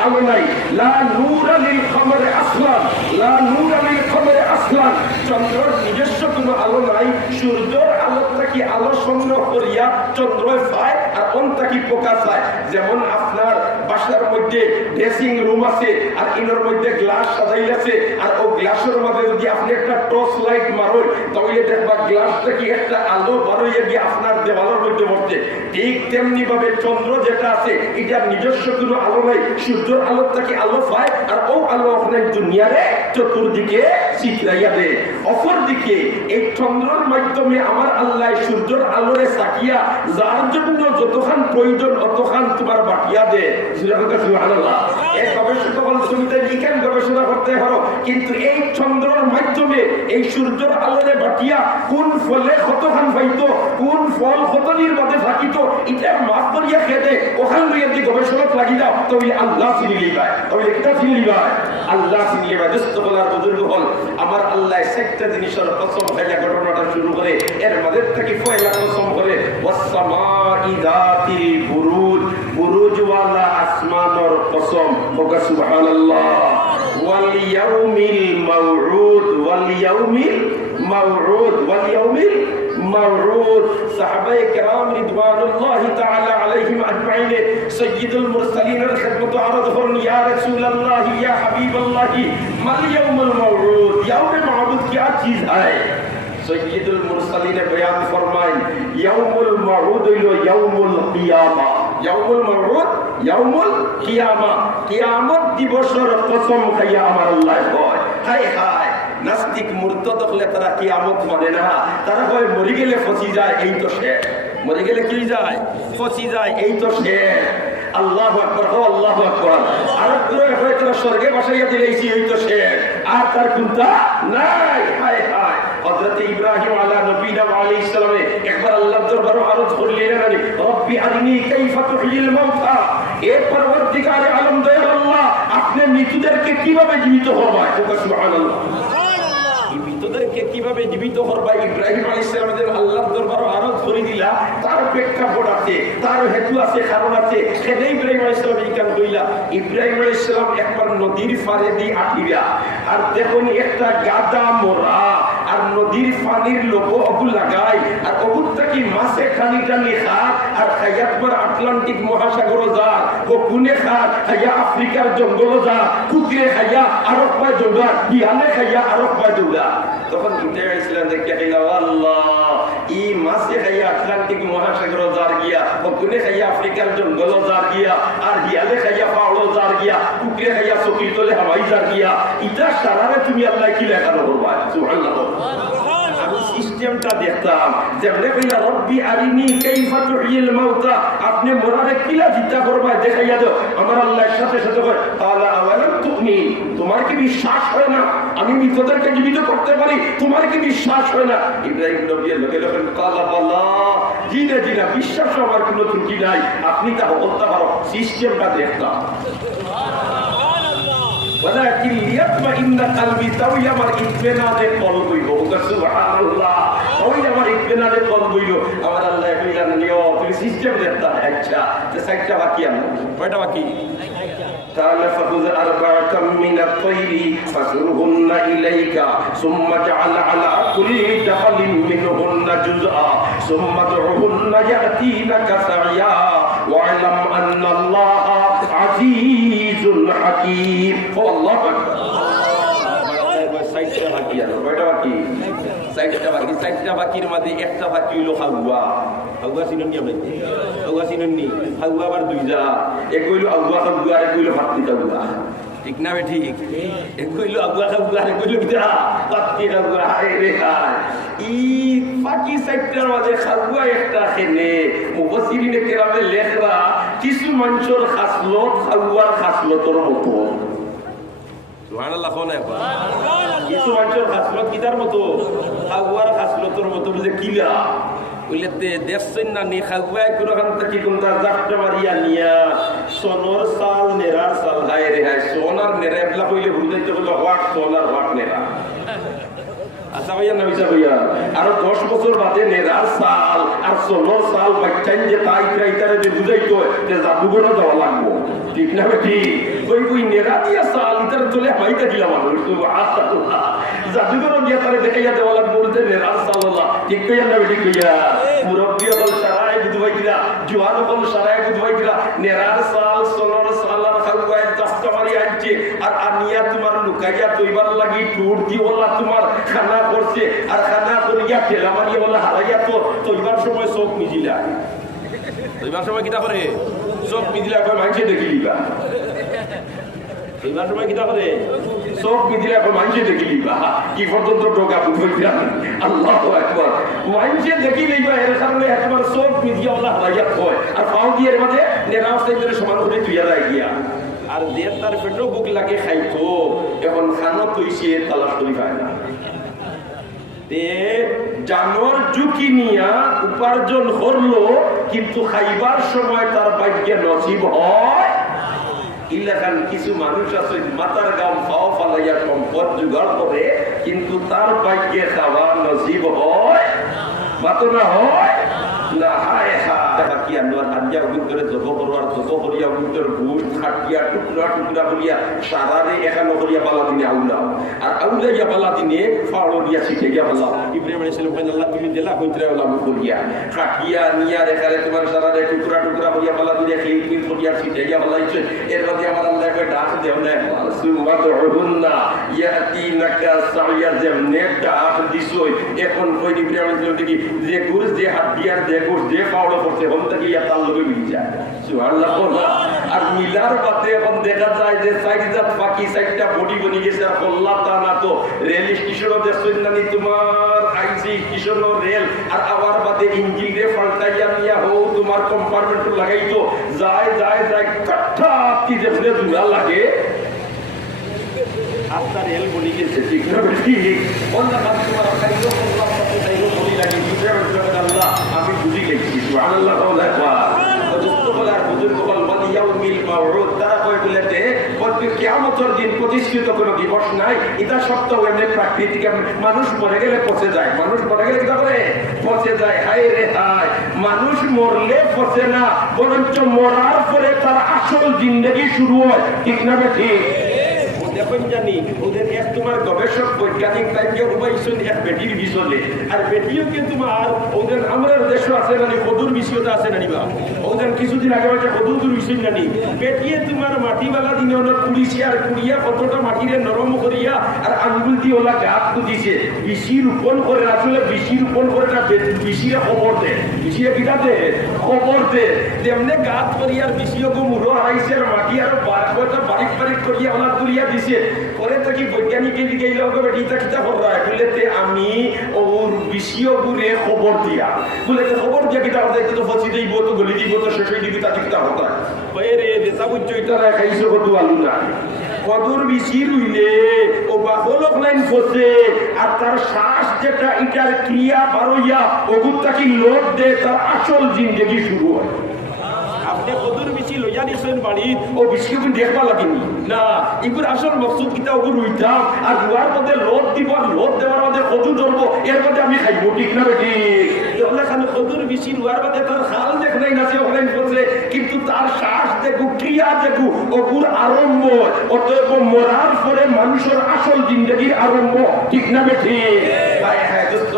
আলো নাই। লা নূরা লিল কমরে আসলান, লা নূরা লিল কমরে আসলান। চন্দ্রের নিজস্ব কোনো আলো নাই। সূর্যের আলোটা কি আলো সংগ্রহ করিয়া চন্দ্রয় পায়, আর কোনটা কি প্রকাশ পায়। যেমন আপনার বাসার মধ্যে ড্রেসিং রুম আছে, আর ইনোর মধ্যে গ্লাস সাজাই আছে, আর ও গ্লাসের মধ্যে যদি আপনি একটা টর্চ লাইট মারোন তাহলে দেখবা গ্লাসটা কি একটা আলো বারোইয়া গিয়ে আপনার দেওয়ালের মধ্যে পড়ছে। ঠিক তেমনি ভাবে চন্দ্র যেটা আছে, এটার নিজস্ব কোনো আলো নাই। সূর্যের আলোটা কি আলো পায়, আর ও আলো আপনার দুনিয়ারে চতুর্দিকে চিত্রাইয়া দেয়। অপরদিকে এই চন্দ্রের মাধ্যমে আমার আল্লাহ সূর্যের আলোরে সাকিয়া যার জন্য যতখান প্রয়োজন অতখান তোমার বাটিয়া দেয়। সুবহানাল্লাহ। এই গবেষক তুমি লিখেন গবেষণা করতে পারো, কিন্তু এই চন্দ্রের মাধ্যমে এই সূর্যের আলোরে বাটিয়া কোন ফলে কতখান পাইতো, কোন ফল কতদিন বাদে থাকিত, এটা মাপ করিয়া খেতে ওখান লইয়া দিয়ে গবেষণা লাগি দাও, তবে আল্লাহ চিনিলি পায়, তবে এটা চিনিলি পায়, আল্লাহ চিনিলি পায়। দোস্ত বলার বুজুর্গ হল আমার আল্লাহ একটা জিনিসের কসম খাইয়া ঘটনাটা শুরু করে, এর মধ্যে থেকে পয়লা কসম করে ওয়াসসামাই যাতিল বুরুজ, বুরুজওয়ালা আসমানের কসম। ওয়া সুবহানাল্লাহ। ওয়াল ইয়াউমিল মাউউদ, ওয়াল ইয়াউমিল মাউউদ, ওয়াল ইয়াউমিল মাউউদ। সাহাবায়ে কেরাম রিদওয়ানুল্লাহি তাআলা আলাইহিম আজমাইন সাইয়্যিদুল মুরসালিনের খিদমত আরজ করেন, ইয়া রাসূলুল্লাহ ইয়া হাবিবাল্লাহ মাল ইয়াউমুল মাউউদ, ইয়াউমে মাউউদ क्या चीज है? सय्यदुल मुरसलीन बयान फरमाएं, यौमुल मऊद इलो यौमुल कियामा। यौमुल मऊद यौमुल कियामा, कियामत दिवसर कसम खाइया আমার আল্লাহ কয়। হায় হায়, নাস্তিক মুরতাদ হলে তারা কিয়ামত মানে না, তারা কয় মরে গেলে ফসি যায়, এই তো শেষ। মরে গেলে কি যায়? ফসি যায়, এই তো শেষ। আল্লাহু আকবার, আল্লাহু আকবার। আর তোরা স্বর্গে বসাইয়া দিলেছি, এই তো শেষ, আর তার কোনটা নাই। হায় হায়, হযরত ইব্রাহিম আলা নবীনা ওয়া আলাইহিস সালামে একবার আল্লাহর দরবারে আরজ করলেন রব্বি আরিনি কাইফা তুহয়িল মাউতা, এ পরওয়ারদিগারে আলম দয়াল আল্লাহ, আপনি মৃতদেরকে কিভাবে জীবিত করবেন? সুবহানাল্লাহ। মৃতদেরকে কিভাবে জীবিত করবা? ইব্রাহিম আলাইহিস সালামের আল্লাহর দরবারে আরজ করে দিলা, তার প্রেক্ষাপট আছে, তার হেতু আছে, কারণ আছে। সেটা ইব্রাহিম আলাইহিস সালাম ইকান কইলা। ইব্রাহিম আলাইহিস সালাম একবার নদীর পাড়ে দিয়ে আটিরা, আর দেখুন একটা গাদা মোরা আর নদীর পানির লোক অবু লাগাই, আর অবুরটা কি মাছে টানি টানি খা, আর খাইয়াত পর আটলান্টিক মহাসাগর যা, ও কুনে খা খাইয়া আফ্রিকার জঙ্গল যা, কুকুরে খাইয়া আরব পায় দৌড়া, বিয়ালে খাইয়া আরব পায় দৌড়া। তখন ইব্রাহিম আলাইহিস সালাম দেখে কইলা আল্লাহ, ই মাছে খাইয়া আটলান্টিক মহাসাগর যার গিয়া, ও কুনে খাইয়া আফ্রিকার জঙ্গল যার গিয়া, আর বিয়ালে খাইয়া পাওড় যার গিয়া, কুকুরে খাইয়া চকির তলে হাওয়াই যার গিয়া, ইটা সারারে তুমি আল্লাহ কি লেখানো করবা? সুবহানাল্লাহ। আমি সিস্টেমটা দেখতাম, যেমনে কইলা রব্বি আরিনি কাইফা তুহয়িল মাউতা, আপনি মরারে কিলা জিতা করবা দেখাইয়া দাও। আমার আল্লাহর সাথে সাথে কয় তাআলা আওয়ালাম তুমিন, তোমার কি বিশ্বাস হয় না আমি মৃতদেরকে জীবিত করতে পারি? তোমার কি বিশ্বাস হয় না? ইব্রাহিম নবী লগে লগে কালা বাল্লা, জি না জি না, বিশ্বাস আমার কোনো ত্রুটি নাই, আপনি তা বলতে পারো। সিস্টেমটা দেখতাম। ولكن ليطمئن قلبي, তাই আমার ইতমিনানে কলব হইল। সুবহানাল্লাহ, তাই আমার ইতমিনানে কলব হইল। আমার আল্লাহ কইলেন নিও, তুমি সিস্টেম দেখতা। আচ্ছা, তো সাইটটা বাকি আছে, কয়টা বাকি? قال فخذ أربعة من الطير فصرهن إليك ثم اجعل على كل جبل منهن جزءا ثم ادعهن يأتينك سعيا واعلم أن الله عزيز حكيم. الله أكبر. সাইটটা বাকির মাঝে একটা বাকি হইল হাউয়া। হাউয়া চিনেন কি? হাউয়া চিনেন নি? হাউয়া আবার দুইটা, এক হইল আগুয়া হাউয়া, এক হইল ভাতৃ হাউয়া। ঠিক না? ঠিক। এক হইল আগুয়া হাউয়া, এক হইল ভাতৃ হাউয়া। ই বাকি সাইটটার মাঝে হাউয়া একটা খেলে মুফাসসিরিনে কেরামে লেখরা কিছু মানুষের খাসলত হাউয়ার খাসলতর মতো। সুবহানাল্লাহ। কিছু মানুষের খাসলত কিতার মতো? হাওয়ার খাসলতর মতো। বুঝে কিলা বলতে দেখছেন না নি খাওয়াই কোনখান থেকে কোনটা জাপটা মারিয়া নিয়া সোনর সাল নেরার সাল হায় রে হায়, সোনার নেরা এবলা কইলে বুঝাইতে হলো হোয়াট সোনার হোয়াট নেরা। আচ্ছা ভাইয়া না বিশা ভাইয়া, আরো 10 বছর বাদে নেরার সাল আর সোনর সাল বাচ্চান যে তাই ইতারে যে বুঝাইতো যে জাদুঘরে যাওয়া লাগবো। ঠিক না? ঠিক। ওই নেরা দিয়া সাল ইতার চলে হাইতা দিলাম মানুষ। সুবহানাল্লাহ। জাদুঘরে দিয়া তারে দেখাইয়া দেওয়া লাগবো বলতে নেরার সাল আল্লাহ। ঠিক কইয়া না? ঠিক কইয়া। মুরব্বী হল সারায় বুঝবাই দিলা, জোয়ান হল সারায় বুঝবাই দিলা, নেরার সাল সোনর সাল আর খাওয়াই জাপটা মারি আনছে, আর আনিয়া তোমার লুকাইয়া তৈবার লাগি টুর দি ওলা তোমার খানা করছে, আর খানা করিয়া ঠেলা মারিয়া বলে হারাইয়া তো তৈবার সময় চোখ মিজিলা। তৈবার সময় কিতা করে? চোখ মিজিলা কয় মানুষে দেখি দিবা। তৈবার সময় কিতা করে? চোখ মিজিলা কয় মানুষে দেখি দিবা। কি পর্যন্ত টোকা বুঝবা? আল্লাহু আকবার। মানুষে দেখি দিবা এর কারণে একবার চোখ মিজিয়া ওলা হারাইয়া কয়, আর পাও দিয়ে এর মাঝে নেরাও সাইদের সমান করে তুইয়া রাই গিয়া, আর দেড় তার পেটও বুক লাগে খাইতো, এখন খানো তৈছে তালাশ করি পায় না। জানোর ঝুঁকি নিয়া উপার্জন করলো, কিন্তু খাইবার সময় তার ভাগ্যে নসিব হয়। ইলাকান কিছু মানুষ আছে মাথার গাম খাওয়া ফালাইয়া সম্পদ জোগাড় করে, কিন্তু তার ভাগ্যে খাওয়া নসিব হয় মাত্র না হয় না। হায় হায় কি আমরা আঞ্জা উত্তরে জব করবার জব করিয়া উত্তর বুট খাটিয়া টুকরা টুকরা করিয়া সারারে একানো করিয়া পালা দিনে আউলাও, আর আউলাইয়া পালা দিনে ফাড়ো দিয়া শিখে গিয়া পালাও। ইব্রাহিম আলাইহিস সালাম কইলেন আল্লাহ তুমি দিলা কইতরা ওলাম করিয়া খাটিয়া নিয়া রেখারে তোমার সারারে টুকরা টুকরা করিয়া পালা দিনে খেয়ে কিন করিয়া শিখে গিয়া পালাইছে। এর মধ্যে আমার আল্লাহ কই ডাক দেও না সুমাতুহুন্না ইয়াতিনাকা সাইয়া যেমনে ডাক দিছই। এখন কই ইব্রাহিম আলাইহিস সালাম দেখি যে গুরস যে হাত দিয়ার যে গুরস যে ফাওড়া করতে হম থেকে ইয়াতাল লগে মিল যায়। সুবহানাল্লাহ। আর মিলার বাদে এখন দেখা যায় যে সাইজাত বাকি সাইডটা বডি বনি গেছে, আর কল্লা তা না তো রেল স্টেশনও দেখছেন না নি তোমার আইসি স্টেশনও রেল, আর আবার বাদে ইঞ্জিন রে পাল্টাইয়া নিয়া হো তোমার কম্পার্টমেন্ট লাগাইতো যায় যায় যায় কাঠা কি যে জুড়া লাগে। আপনার এল বলি গেছে ঠিক না ঠিক অন্য কাজ তোমার খাইলো করলাম তাতে তাইলো বলি লাগে আল্লাহ আমি বুঝি গেছি সুবহানাল্লাহ প্রতিষ্ঠিত কোনো দিবস নাই এটা সপ্তাহ এমনি প্রাকৃতিক মানুষ মরে গেলে পচে যায় মানুষ মরে গেলে কি করে পচে যায় হায় রে হায় মানুষ মরলে পচে না বরঞ্চ মরার পরে তার আসল জিন্দেগি শুরু হয় ঠিক না ঠিক দেখুন জানি ওদের এক তোমার গবেষক বৈজ্ঞানিক টাইমকে উপাইছেন এক বেটির বিষয়ে আর বেটিও কিন্তু আর ওদের আমরা দেশও আছে নানি কদুর বিষয়টা আছে নানি বা ওদের কিছুদিন আগে বলছে কদুর বিষয় নানি বেটিয়ে তোমার মাটিওয়ালা দিনে ওনার কুড়িছে আর কুড়িয়া কতটা মাটিরে নরম করিয়া আর আঙ্গুল দিয়ে ওলা গাছ তুলিছে বিশি রোপণ করে আসলে বিশি রোপণ করে না বিশিরে খবর দে বিশিরে কিটা দে খবর দে তেমনি গাছ করিয়া বিশিও মুড়ো হারাইছে আর মাটি আর বারিক বারিক করিয়া ওলা তুলিয়া দিছে পরে তো কি বৈজ্ঞানিকের দিকে বলতে আমি ওর বিষয় গুড়ে খবর দিয়া বলে খবর দিয়া কিতা হতো একটু ফসি দিব তো গলি দিব তো শেষ হয়ে দিবি তাতে কিতা হতো রে দেশা বুঝছো এটা খাইছো কত আলু না কদুর বেশি রইলে ও বাহলক লাইন ফসে আর তার শ্বাস যেটা এটার ক্রিয়া বারইয়া ওগুতা কি লোড দে তার আসল জিন্দেগি শুরু হয় আপনি কদুর বেশি লইয়া দিয়েছেন বাড়ি ও বেশি কিন্তু দেখবা লাগেনি না এগুলো আসল মকসুদ কিতা ওগুলো রুইতাম আর রুয়ার মধ্যে লোড দিব আর লোড দেওয়ার মধ্যে কদু ধরবো এর মধ্যে আমি খাইব ঠিক না ঠিক খালি কদুর বেশি রুয়ার মধ্যে তার খাল দেখ নাই না সে ওখানে করছে কিন্তু তার শ্বাস দেখু ক্রিয়া দেখু ওগুর আরম্ভ অতএব মরার পরে মানুষের আসল জিন্দগির আরম্ভ ঠিক না ঠিক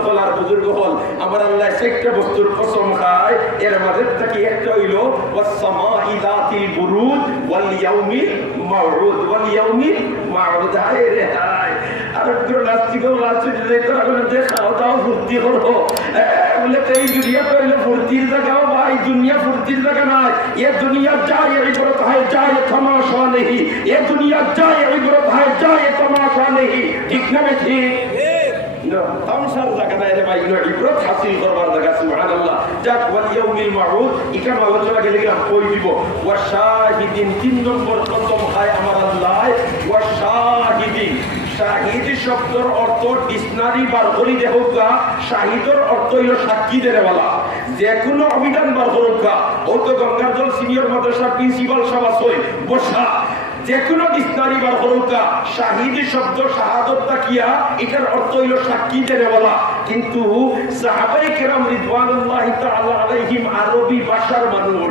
বলার বুজুর্গ হল আমার আল্লাহ একটা বস্তুর কসম খায় এর মাঝে থেকে একটা হইল ওয়াসসামাই যাতিল বুরুজ ওয়াল ইয়াউমিল মাউউদ ওয়াল ইয়াউমিল মাউউদ হায় রে হায় আর একটু লাস্টিকও লাস্টিক দেখতে রাখলে যে খাওয়া দাওয়া ফুর্তি করবো বলে এই দুনিয়া করলে ফুর্তির জায়গাও ভাই দুনিয়া ফুর্তির জায়গা নাই এ দুনিয়া যায় ইবরত হয় যায় তামাশা নেই এ দুনিয়া যায় ইবরত হয় যায় তামাশা নেই ঠিক না ঠিক তামসার জায়গা নাই রে ভাই ইবরত হাসিল করবার জায়গা সুবহানাল্লাহ যাক ওয়াল ইয়াউমিল মাউউদ এখানে আলোচনা গেলে গেলাম কই দিব ওয়া শাহিদিন 3 নম্বর কসম খায় আমার আল্লাহ ওয়া শাহিদিন শাহিদ শব্দের অর্থ ডিকশনারি বার করি দেখোগা শাহিদের অর্থ হলো সাক্ষী দেওয়ালা যে কোনো অভিধান বার করোগা ও তো গঙ্গাজল সিনিয়র মাদ্রাসা প্রিন্সিপাল সভা সই বসা যে কোনো ডিকশনারি বার করোগা শাহিদ শব্দ শাহাদতটা কিয়া এটার অর্থ হলো সাক্ষী দেওয়ালা কিন্তু সাহাবায়ে কেরাম রিদওয়ানুল্লাহি তাআলা আলাইহিম আরবি ভাষার মানুষ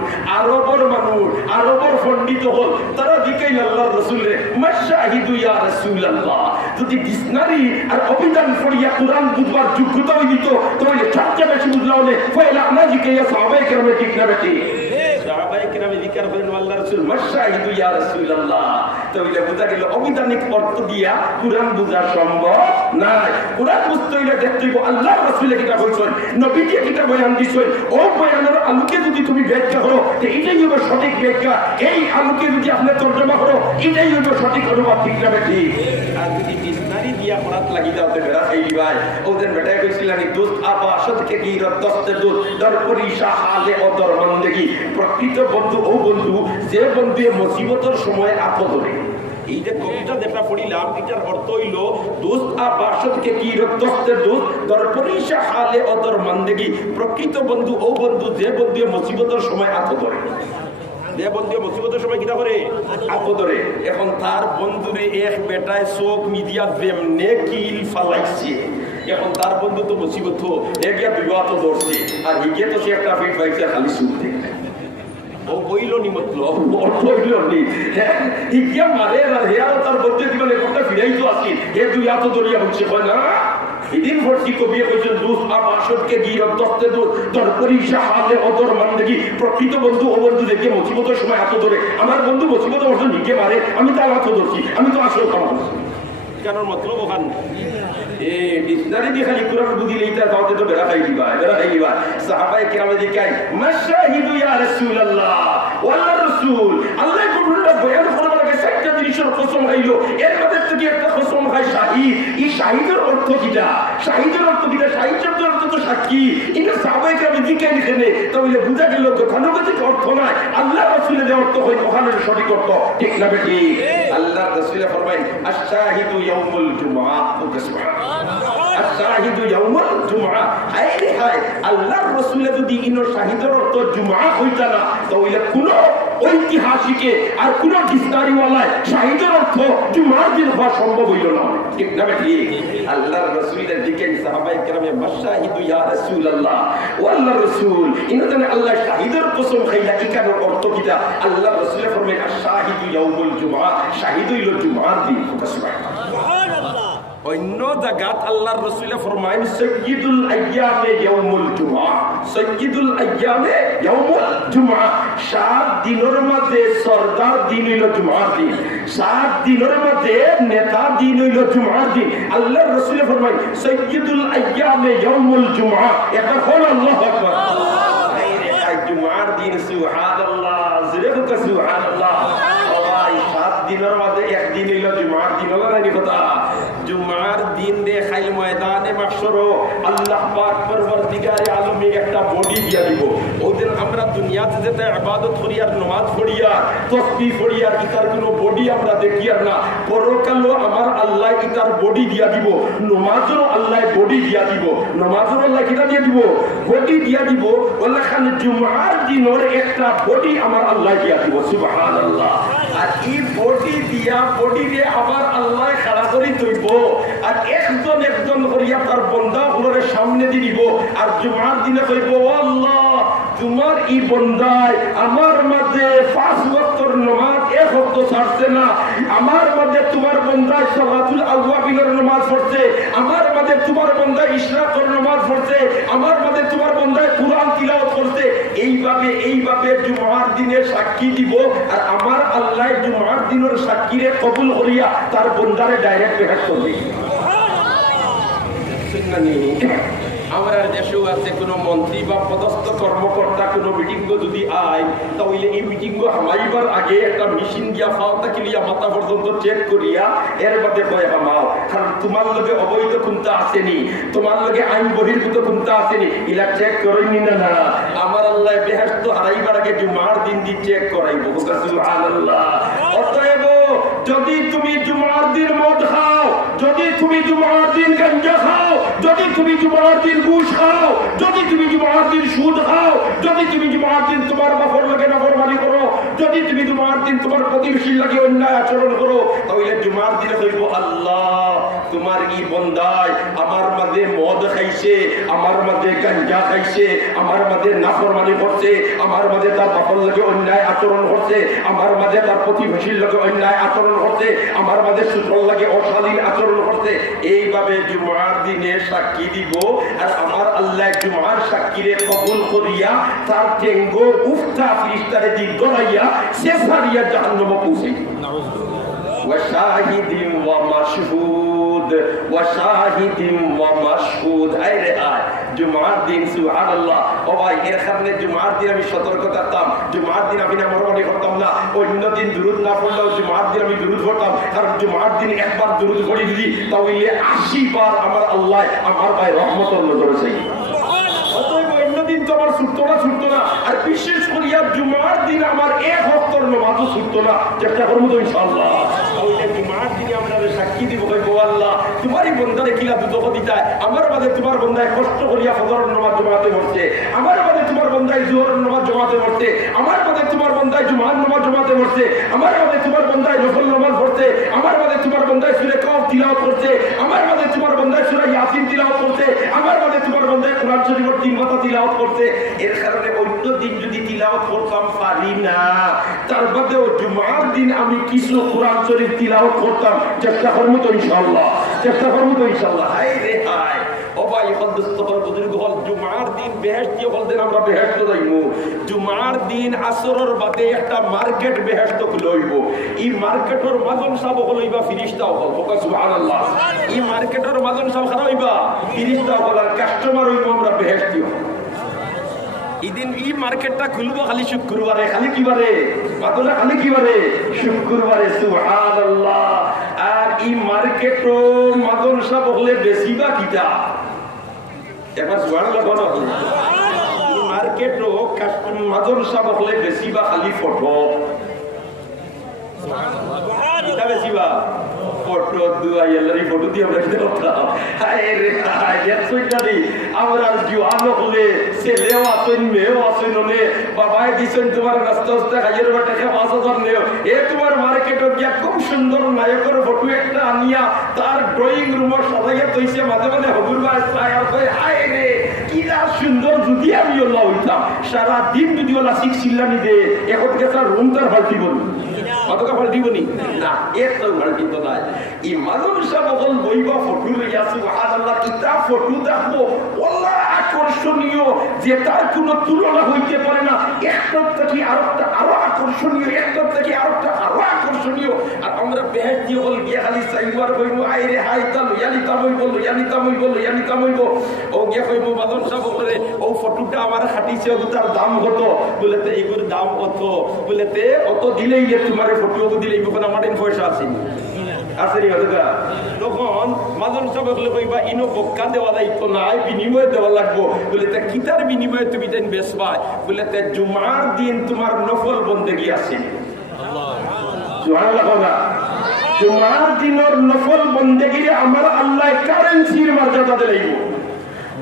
আরবর পণ্ডিত হল তারা দিকেই আল্লাহর রাসূলের মাশাহিদু ইয়া রাসূলুল্লাহ যদি ডিকশনারি আর অভিধান পড়িয়া কোরআন বুঝবার যোগ্যতা হইত তাহলে সবচেয়ে বেশি বুঝলাম ফয়লা নাজিকে ইয়া সাহাবায়ে কেরামের ঠিক না বেশি সাহাবায়ে কেরাম জিকির করেন আল্লাহর রাসূল মাশাহিদু ইয়া রাসূলুল্লাহ তাহলে বুঝা গেল অভিধানিক অর্থ দিয়া কোরআন বুঝা সম্ভব নাই কোরআন বুঝতে হইলে দেখতে আল্লাহর রাসূল কিটা কইছেন নবীজি কিটা বয়ান দিছেন ও বয়ানের আলোকে যদি তুমি ব্যাখ্যা করো তো এটাই হবে সঠিক ব্যাখ্যা এই আলোকে যদি আপনি তরজমা করো এটাই হবে সঠিক অনুবাদ ঠিক না ঠিক আর যদি ডিকশনারি দিয়া পড়াত লাগি দাও তে বেরা এই ভাই ওদের বেটায় কইছিলানি দোস্ত আপা সদকে কি দস্তে দোস্ত দরপরি শাহালে অদর মন্দেগি প্রকৃত বন্ধু ও বন্ধু যে বন্ধু মুসিবতের সময় আপদ ধরে এই যে কবিতা যেটা পড়িলাম এটার অর্থ হইল দোস্ত আবাসতকে কি দস্তে দোস্ত দরপরিশা হালে অদর মন্দেগি প্রকৃত বন্ধু ও বন্ধু যে বন্ধু মুসিবতের সময় আপদ ধরে যে বন্ধু মুসিবতের সময় কিটা করে আপদ ধরে এখন তার বন্ধুরে এক বেটায় চোখ মিডিয়া যেমনে কিল ফালাইছে এখন তার বন্ধু তো মুসিবত এগিয়া বিবাহ ধরছে আর হিগে তো সে একটা ফিট পাইছে খালি শুনতে ও বইল নি মতলব অর্থ হইল নি হিগিয়া মারে আর হেয়ার তার বন্ধু দিবেন একটা ফিরাই তো আসি হে তুই এত দরিয়া হচ্ছে হয় না এদিন ভর্তি কবিয়ে কইছেন দোস্ত আবাসতকে গিয়ে দস্তে দোস্ত দরপরিশা হালে অদর মন্দেগি প্রকৃত বন্ধু ও বন্ধু দেখে মুসিবতের সময় হাত ধরে আমার বন্ধু মুসিবতের অর্থ হিগে মারে আমি তার হাত ধরছি আমি তো আসল কাম কেন মতলব ওখান ডিকশনারি দিয়ে খালি কোরআন বুঝিলেই তার দাওতে তো বেড়া খাই দিবা সাহাবায়ে কেরাম দিকাই মাশাহিদু ইয়া রাসূলুল্লাহ ওয়া রাসূল আল্লাহ কোরআনটা বয়ান করার আগে একটা জিনিসের কসম খাইলো এর মধ্যে থেকে একটা কসম খাই শাহিদ এই শাহিদের অর্থ কিটা শাহিদের অর্থ কিটা শাহিদ শব্দের অর্থ তো সাক্ষী এটা সাহাবায়ে কেরাম জিজ্ঞাসা লিখেনে তাহলে বুঝা গেল গতানুগতিক অর্থ নয় আল্লাহ রাসূলের যে অর্থ হয় ওখানে সঠিক অর্থ ঠিক না বেটি আল্লাহ রাসূল ফরমায় আশ-শাহিদু ইয়াউমুল জুমআ আশ-শাহিদু ইয়াউমুল জুমআ হায় রে হায় আল্লাহর রাসূল যদি ইনো শাহিদের অর্থ জুমআ হইতা না তাহলে কোন ঐতিহাসিকে আর কোন ডিকশনারিওয়ালায় শাহিদের অর্থ জুমার দিন হওয়া সম্ভব হইল না ঠিক না বেটি আল্লাহর রাসূলের দিকে সাহাবায়ে কেরামে মাশাহিদু ইয়া রাসূলুল্লাহ ও আল্লাহর রাসূল ইনদানে আল্লাহ শাহিদের কসম খাইলা ইকার অর্থ কিটা আল্লাহর রাসূল ফরমায় আশ-শাহিদু ইয়াউমুল জুমআ শাহিদ হইল জুমার দিন সুবহানাল্লাহ অন্য জায়গাত আল্লাহর রাসূল ফরমায় সাইয়্যিদুল আইয়ামে ইয়াউমুল জুমআ সাইয়্যিদুল আইয়ামে ইয়াউমুল জুমআ 7 দিনের মধ্যে সরদার দিন হইল জুমার দিন 7 দিনের মধ্যে নেতা দিন হইল জুমার দিন আল্লাহর রাসূল ফরমায় সাইয়্যিদুল আইয়ামে ইয়াউমুল জুমআ এটা হল আল্লাহু আকবার জুমার দিন সুবহানাল্লাহ জোরে বলো সুবহানাল্লাহ ভাই 7 দিনের মধ্যে একদিন হইল জুমার দিন হলো না কথা জুমার দিন রে খাইল ময়দানে মাহশর আল্লাহ পাক পরবর্তীগারে আলমী একটা বডি দিয়া দিব ওদিন আমরা দুনিয়াতে যেতে ইবাদত করি আর নামাজ পড়ি আর তাসবিহ পড়ি আর ইতার কোনো বডি আমরা দেখি আর না পরকালও আমার আল্লাহ ইতার বডি দিয়া দিব নামাজেরও আল্লাহ বডি দিয়া দিব নামাজেরও আল্লাহ কিটা দিয়া দিব বডি দিয়া দিব ওলা খান জুমার দিনের একটা বডি আমার আল্লাহ দিয়া দিব সুবহানাল্লাহ আর এই বডি দিয়া বডি রে আবার আল্লাহ খাড়া করে তুইব আর একজন একজন করিয়া তার বান্দা গুলোর সামনে দিব আর জুমার দিনে কইব ও আল্লাহ তোমার এই বান্দায় আমার মাঝে 5 ওয়াক্তের নামাজ এক ওয়াক্ত ছাড়ছে না আমার মাঝে তোমার বান্দায় সালাতুল আওয়াবিনের নামাজ পড়ছে আমার মাঝে তোমার বান্দায় ইশরাকের নামাজ পড়ছে আমার মাঝে তোমার বান্দায় কুরআন তিলাওয়াত করছে এইভাবে জুমার দিনে সাক্ষী দিব আর আমার আল্লাহ জুমার দিনের সাক্ষীরে কবুল করিয়া তার বান্দারে ডাইরেক্ট বেহেশত করবে আমার দেশেও আছে কোনো মন্ত্রী বা পদস্থ কর্মকর্তা কোনো মিটিং যদি আয় তাহলে এই মিটিং হামাইবার আগে একটা মেশিন দিয়া ফাওতা কিলিয়া মাথা পর্যন্ত চেক করিয়া এর বাদে কয় হামাও কারণ তোমার লগে অবৈধ কোনটা আসেনি তোমার লগে আইন বহির্ভূত কোনটা আসেনি ইলা চেক করেনি না না আমার আল্লাহ বেহেশত হারাইবার আগে জুমার দিন দি চেক করাইব সুবহানাল্লাহ অতএব যদি তুমি জুমার দিন মদ খাও যদি তুমি জুমার দিন গাঁজা খাও যদি তুমি জুমার দিন ঘুষ খাও যদি তুমি জুমার দিন সুদ খাও যদি তুমি জুমার দিন তোমার বাপর লাগে নাফরমানি করো যদি তুমি জুমার দিন তোমার প্রতিবেশীর লাগে অন্যায় আচরণ করো তাহলে জুমার দিনে কইব আল্লাহ তোমার এই বান্দায় আমার মাঝে মদ খাইছে আমার মাঝে গাঁজা খাইছে আমার মাঝে নাফরমানি করছে আমার মাঝে তার বাপর লাগে অন্যায় আচরণ করছে আমার মাঝে তার প্রতিবেশীর লাগে অন্যায় আচরণ করছে আমার মাঝে সুতরাং লাগে অশালীন আচরণ করছে এইভাবে জুমার দিনে সাক্ষী দিব আর আমার আল্লাহ জুমার সাক্ষীরে কবুল করিয়া তার টেঙ্গ উফতা ফিরিস্তারে দিন গড়াইয়া সেফারিয়া জাহান্নামে পৌঁছে وشاهد ومشهود وشاهد ومشهود আরে আয় জুমার দিন সুবহানাল্লাহ ও ভাই এর কারণে জুমার দিন আমি সতর্ক থাকতাম জুমার দিন আমি নামাজ পড়তাম না অন্য দিন দুরূদ না পড়লেও জুমার দিন আমি দুরূদ পড়তাম কারণ জুমার দিন একবার দুরূদ পড়ি দিই তাহলে 80 বার আমার আল্লাহ আমার ভাই রহমতের নজরে চাই অতএব অন্য দিন তো আমার ছুটতো না আর বিশেষ করিয়া জুমার দিন আমার এক ওয়াক্তের নামাজও ছুটতো না চেষ্টা করবো তো ইনশাআল্লাহ তাহলে জুমার দিনে আমরা সাক্ষী দিব কইবো আল্লাহ তোমারই বন্দারে কিলা দুদক দিতায় আমার মাঝে তোমার বন্দায় কষ্ট করিয়া ফজরের নামাজ জমাতে পড়ছে আমার মাঝে তোমার বন্দায় জোহরের নামাজ জমাতে পড়ছে আমার মাঝে তোমার বন্দায় জুমার নামাজ জমাতে পড়ছে আমার মাঝে তোমার বন্দায় নফল নামাজ পড়ছে আমার মাঝে তোমার বন্দায় সূরা কাফ তিলাওয়াত করছে আমার মাঝে তোমার বন্দায় সূরা ইয়াসিন তিলাওয়াত করছে আমার মাঝে তোমার বন্দায় কোরআন শরীফের 3 পাতা তিলাওয়াত করছে এর কারণে অন্য দিন যদি তিলাওয়াত করতাম পারি না তার বাদেও জুমার দিন আমি কিছু কোরআন শরীফ তিলাওয়াত করতাম চেষ্টা করব তো ইনশাআল্লাহ হায় রে হায় ও ভাই হদ্দস্তর বুজুর্গ হল জুমার দিন বেহেশত বলতেন আমরা বেহেশত যাইমু জুমার দিন আসরের বাদে একটা মার্কেট বেহেশত লইব এই মার্কেটের মাজন সাহেব হইবা ফেরেশতা হল সুবহানাল্লাহ এই মার্কেটের মাজন সাহেব খারাপ হইবা ফেরেশতা হল আর কাস্টমার হইব আমরা বেহেশতি ইদিন এই মার্কেটটা খুলবো খালি শুক্রবারে খালি কিবারে বাতলে খালি কিবারে শুক্রবারে সুবহানাল্লাহ আর এই মার্কেটও মাদন সাহেব হলে বেশি বা কিটা এবার জোয়ান লাগানো মার্কেটও মাজন সাহ হলে বেশি বা খালি ফটো বেশিবা ফটো দুয়াইয়ালারি ফটো দিয়ে আমরা খেতে পারতাম। হায় রে হায় দেখছইটা দি আমরা জোয়ান হলে ছেলেও আসেন মেয়েও আসেন হলে বাবাই দিছেন তোমার রাস্তা রাস্তা হাজার টাকা 5,000 নেও এ তোমার মার্কেটে গিয়া খুব সুন্দর নায়কের ফটো একটা আনিয়া তার ড্রয়িং রুমে সাজাইয়া তৈছে মাঝে মাঝে হবুর ভাই আর ভাই হায় রে কি না সুন্দর যদি আমি ওলা হইতাম সারা দিন যদি ওলা শিখছিলানি দে এখন গেছে রুম তার হালতি বলি কতটা পাল্টি বনি না এর তো পাল্টি তো নাই এই মানুষরা বদল বইবা ফটো লইয়া সুবহানাল্লাহ কিতাব ফটো দেখবো আল্লাহ আকর্ষণীয় যে তার কোনো তুলনা হইতে পারে না একটা থেকে আরেকটা আরো আকর্ষণীয় একটা থেকে আরেকটা আরো আকর্ষণীয় আর আমরা বেহেশত দিয়ে বল গিয়া খালি চাইবার কইবো আই রে হাই তা লইয়ানি তা মই বল লইয়ানি তা মই বল লইয়ানি তা মই ও গিয়া কইবো বাদন সাহেব বলে ও ফটোটা আমার খাটিছে তার দাম কত বলেতে এইগুলোর দাম কত বলেতে অত দিলেই তোমার ফটো দিলেই কোন আমার পয়সা আছে আছে রে দাদা তখন মাজন সাহেব কইবা ইনো বক্কা দেওয়া দায়িত্ব নাই বিনিময়ে দেওয়া লাগবো বলে তা কিতার বিনিময়ে তুমি দেন বেচবা বলে তা জুমার দিন তোমার নফল বন্দেগী আছে সুবহানাল্লাহ বাবা জুমার দিনের নফল বন্দেগীরে আমার আল্লাহ কারেন্সির মর্যাদা দিলাইব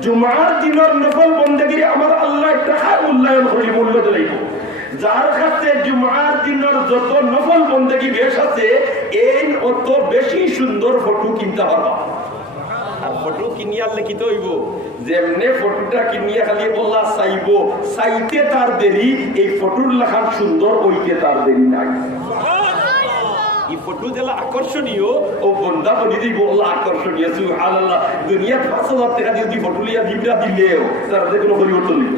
জুমার দিনের নফল বন্দেগীরে আমার আল্লাহ টাকা মূল্যায়ন করি মূল্য দিলাইব যার কাছে জুমার দিনের যত নফল বন্দেগী বেশ আছে এই অত বেশি সুন্দর ফটো কিনতে পারবা আর ফটো কিনিয়া লিখিত হইব যেমনে ফটোটা কিনিয়া খালি বলা চাইব চাইতে তার দেরি এই ফটোর লেখার সুন্দর হইতে তার দেরি নাই এই ফটো দিলা আকর্ষণীয় ও বন্ধা বলি দিব আল্লাহ আকর্ষণীয় সুবহানাল্লাহ দুনিয়া 5,000 টাকা দিয়ে যদি ফটো লিয়া দিবরা দিলেও তার কোনো পরিবর্তন নেই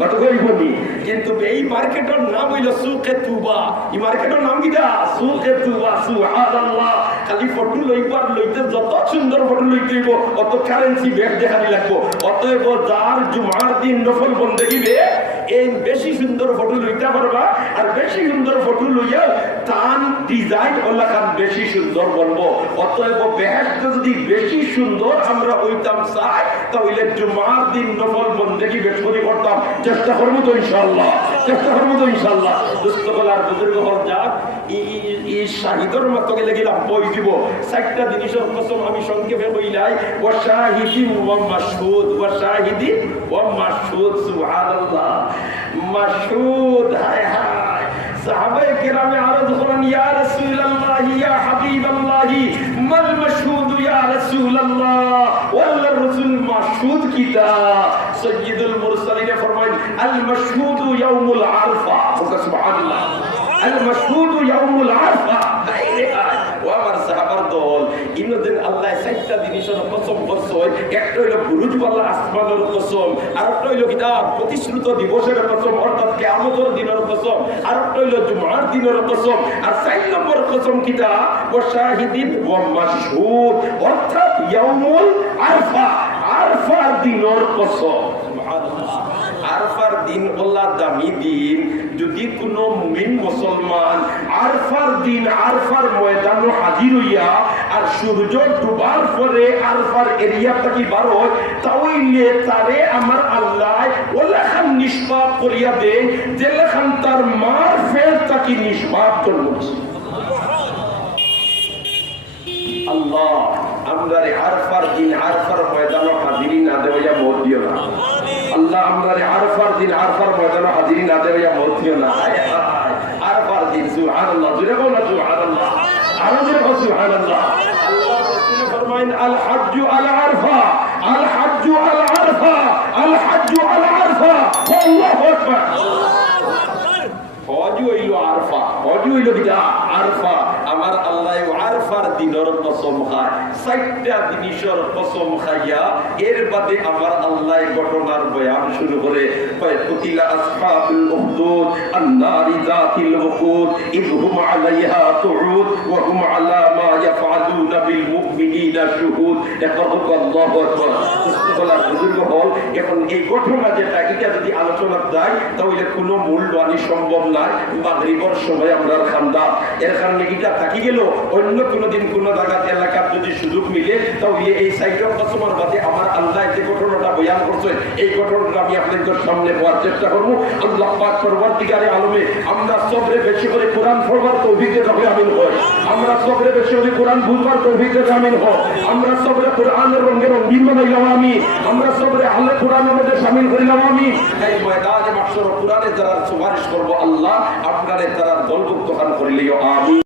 বাট কইবনি কিন্তু এই মার্কেটের নাম হইল সুকে তুবা এই মার্কেটের নাম কিটা সুকে তুবা সুবহানাল্লাহ খালি ফটো লইবার লইতে যত সুন্দর ফটো লইতে হইব অত কারেন্সি ব্যাগ দেখানি লাগবো অতএব যার জুমার দিন নফল বন্দেগী বে এই বেশি সুন্দর ফটো লইতে পারবা আর বেশি সুন্দর ফটো লইয়া তান ডিজাইন ওলা কান বেশি সুন্দর বলবো অতএব বেহেশতে যদি বেশি সুন্দর আমরা হইতাম চাই তাহলে জুমার দিন নফল বন্দেগী বেশ করে করতাম চেষ্টা করবো তো ইনশাআল্লাহ চেষ্টা করবো তো ইনশাআল্লাহ দুস্থ বলার বুজুর্গ হল যাক এই শাহিদর মতো গেলে গেলাম বই দিব 4টা জিনিসের কসম আমি সংক্ষেপে কইলাই ওয়া শাহিদিন ওয়া মাশহুদ ওয়া শাহিদিন ওয়া মাশহুদ সুবহানাল্লাহ মাশহুদ হায় হায় সাহাবায়ে কেরামে আরজ করেন ইয়া রাসূলুল্লাহ ইয়া হাবিবাল্লাহ মাল মাশহুদ ইয়া রাসূলুল্লাহ ওয়াল্লা রাসূল মাশহুদ কিতা সাইয়্যিদুল মুরসালিন ফরমায়েন আল মাশহুদ ইয়াউমুল আরফা সুবহানাল্লাহ আল মাশহুদ ইয়াউমুল আরফা ওয়ামার সাহাবার দল ইনদিন আল্লাহ 4টা জিনিসের কসম করছে একটা হইল বুরুজ ওয়ালা আসমানের কসম আরেকটা হইল কিতাব প্রতিশ্রুত দিবসের কসম অর্থাৎ কিয়ামতের দিনের কসম আরেকটা হইল জুমার দিনের কসম আর 4 নম্বর কসম কিতাব ওয়া শাহিদিন ওয়া মাশহুদ অর্থাৎ ইয়াউমুল আরফা আরফার দিনের কসম সুবহানাল্লাহ আরফার দিন আল্লাহ দামি দিন যদি কোন মুমিন মুসলমান আরফার দিন আরফার ময়দানে হাজির হইয়া আর সূর্য ডুবার পরে আরফার এরিয়া থেকে বার হয় তাহলে তারে আমার আল্লাহ ওলাখান নিষ্পাপ করিয়া দেন যে লেখান তার মার ফের তাকে নিষ্পাপ করছে আল্লাহ আমরা আরফার দিন আরফার ময়দানে হাজিরি না দেওয়া মত দিও না আল্লাহ আমরা আরফার দিন আরফার ময়দানে হাজিরি না দেওয়া মত দিও না আরফার দিন সুবহানাল্লাহ জোরে বলো সুবহানাল্লাহ আরো জোরে বলো সুবহানাল্লাহ আল্লাহ রাসূল ফরমায়েন আল হজ্জ আল আরফা আল হজ্জ আল আরফা আল হজ্জ আল আরফা আল্লাহু আকবার হজ হইল আরফা হজ হইল বিদা আরফা আমার আল্লাহ আরফার দিনের কসম খায় 4টা জিনিসের কসম খাইয়া এর বাদে আমার আল্লাহ ঘটনার বয়ান শুরু করে কুতিলা আসহাবুল উখদুদ আন-নারি যাতিল ওকুদ ইদহুম আলাইহা তুউদ ওয়া হুম আলা মা ইয়াফআলুনা বিল মুমিনিনা শুহুদ ইয়াকুল আল্লাহু আকবার সুবহানাল্লাহ বুজুর্গ হল এখন এই ঘটনা যেটা এটা যদি আলোচনা যায় তাহলে কোনো মূল্যায়ন সম্ভব না মাগরিবের সময় আমরা খান্দা এর কারণে এটা থাকি গেল অন্য কোনো দিন কোনো জায়গাতে এলাকার যদি সুযোগ মিলে তাহলে এই সাইকেল কাস্টমার বাদে আমার আল্লাহ যে ঘটনাটা বয়ান করছে এই ঘটনাটা আমি আপনাদের সামনে বলার চেষ্টা করবো। আল্লাহ পাক পরবর্তীকারে আলমে আমরা সবরে বেশি করে কোরআন পড়বার তৌফিকে রবে আমিন হয়, আমরা সবরে বেশি করে কোরআন বুঝবার তৌফিকে আমিন হয়, আমরা সবরে কোরআনের রঙে রঙিন বানাইলাম আমি, আমরা সবরে আহলে কোরআনের মধ্যে শামিল করিলাম আমি। এই ময়দানে মাহশর কোরআনে যারা সুপারিশ করবো আল্লাহ আপনারে তারা দলভুক্ত করিলেও আমিন।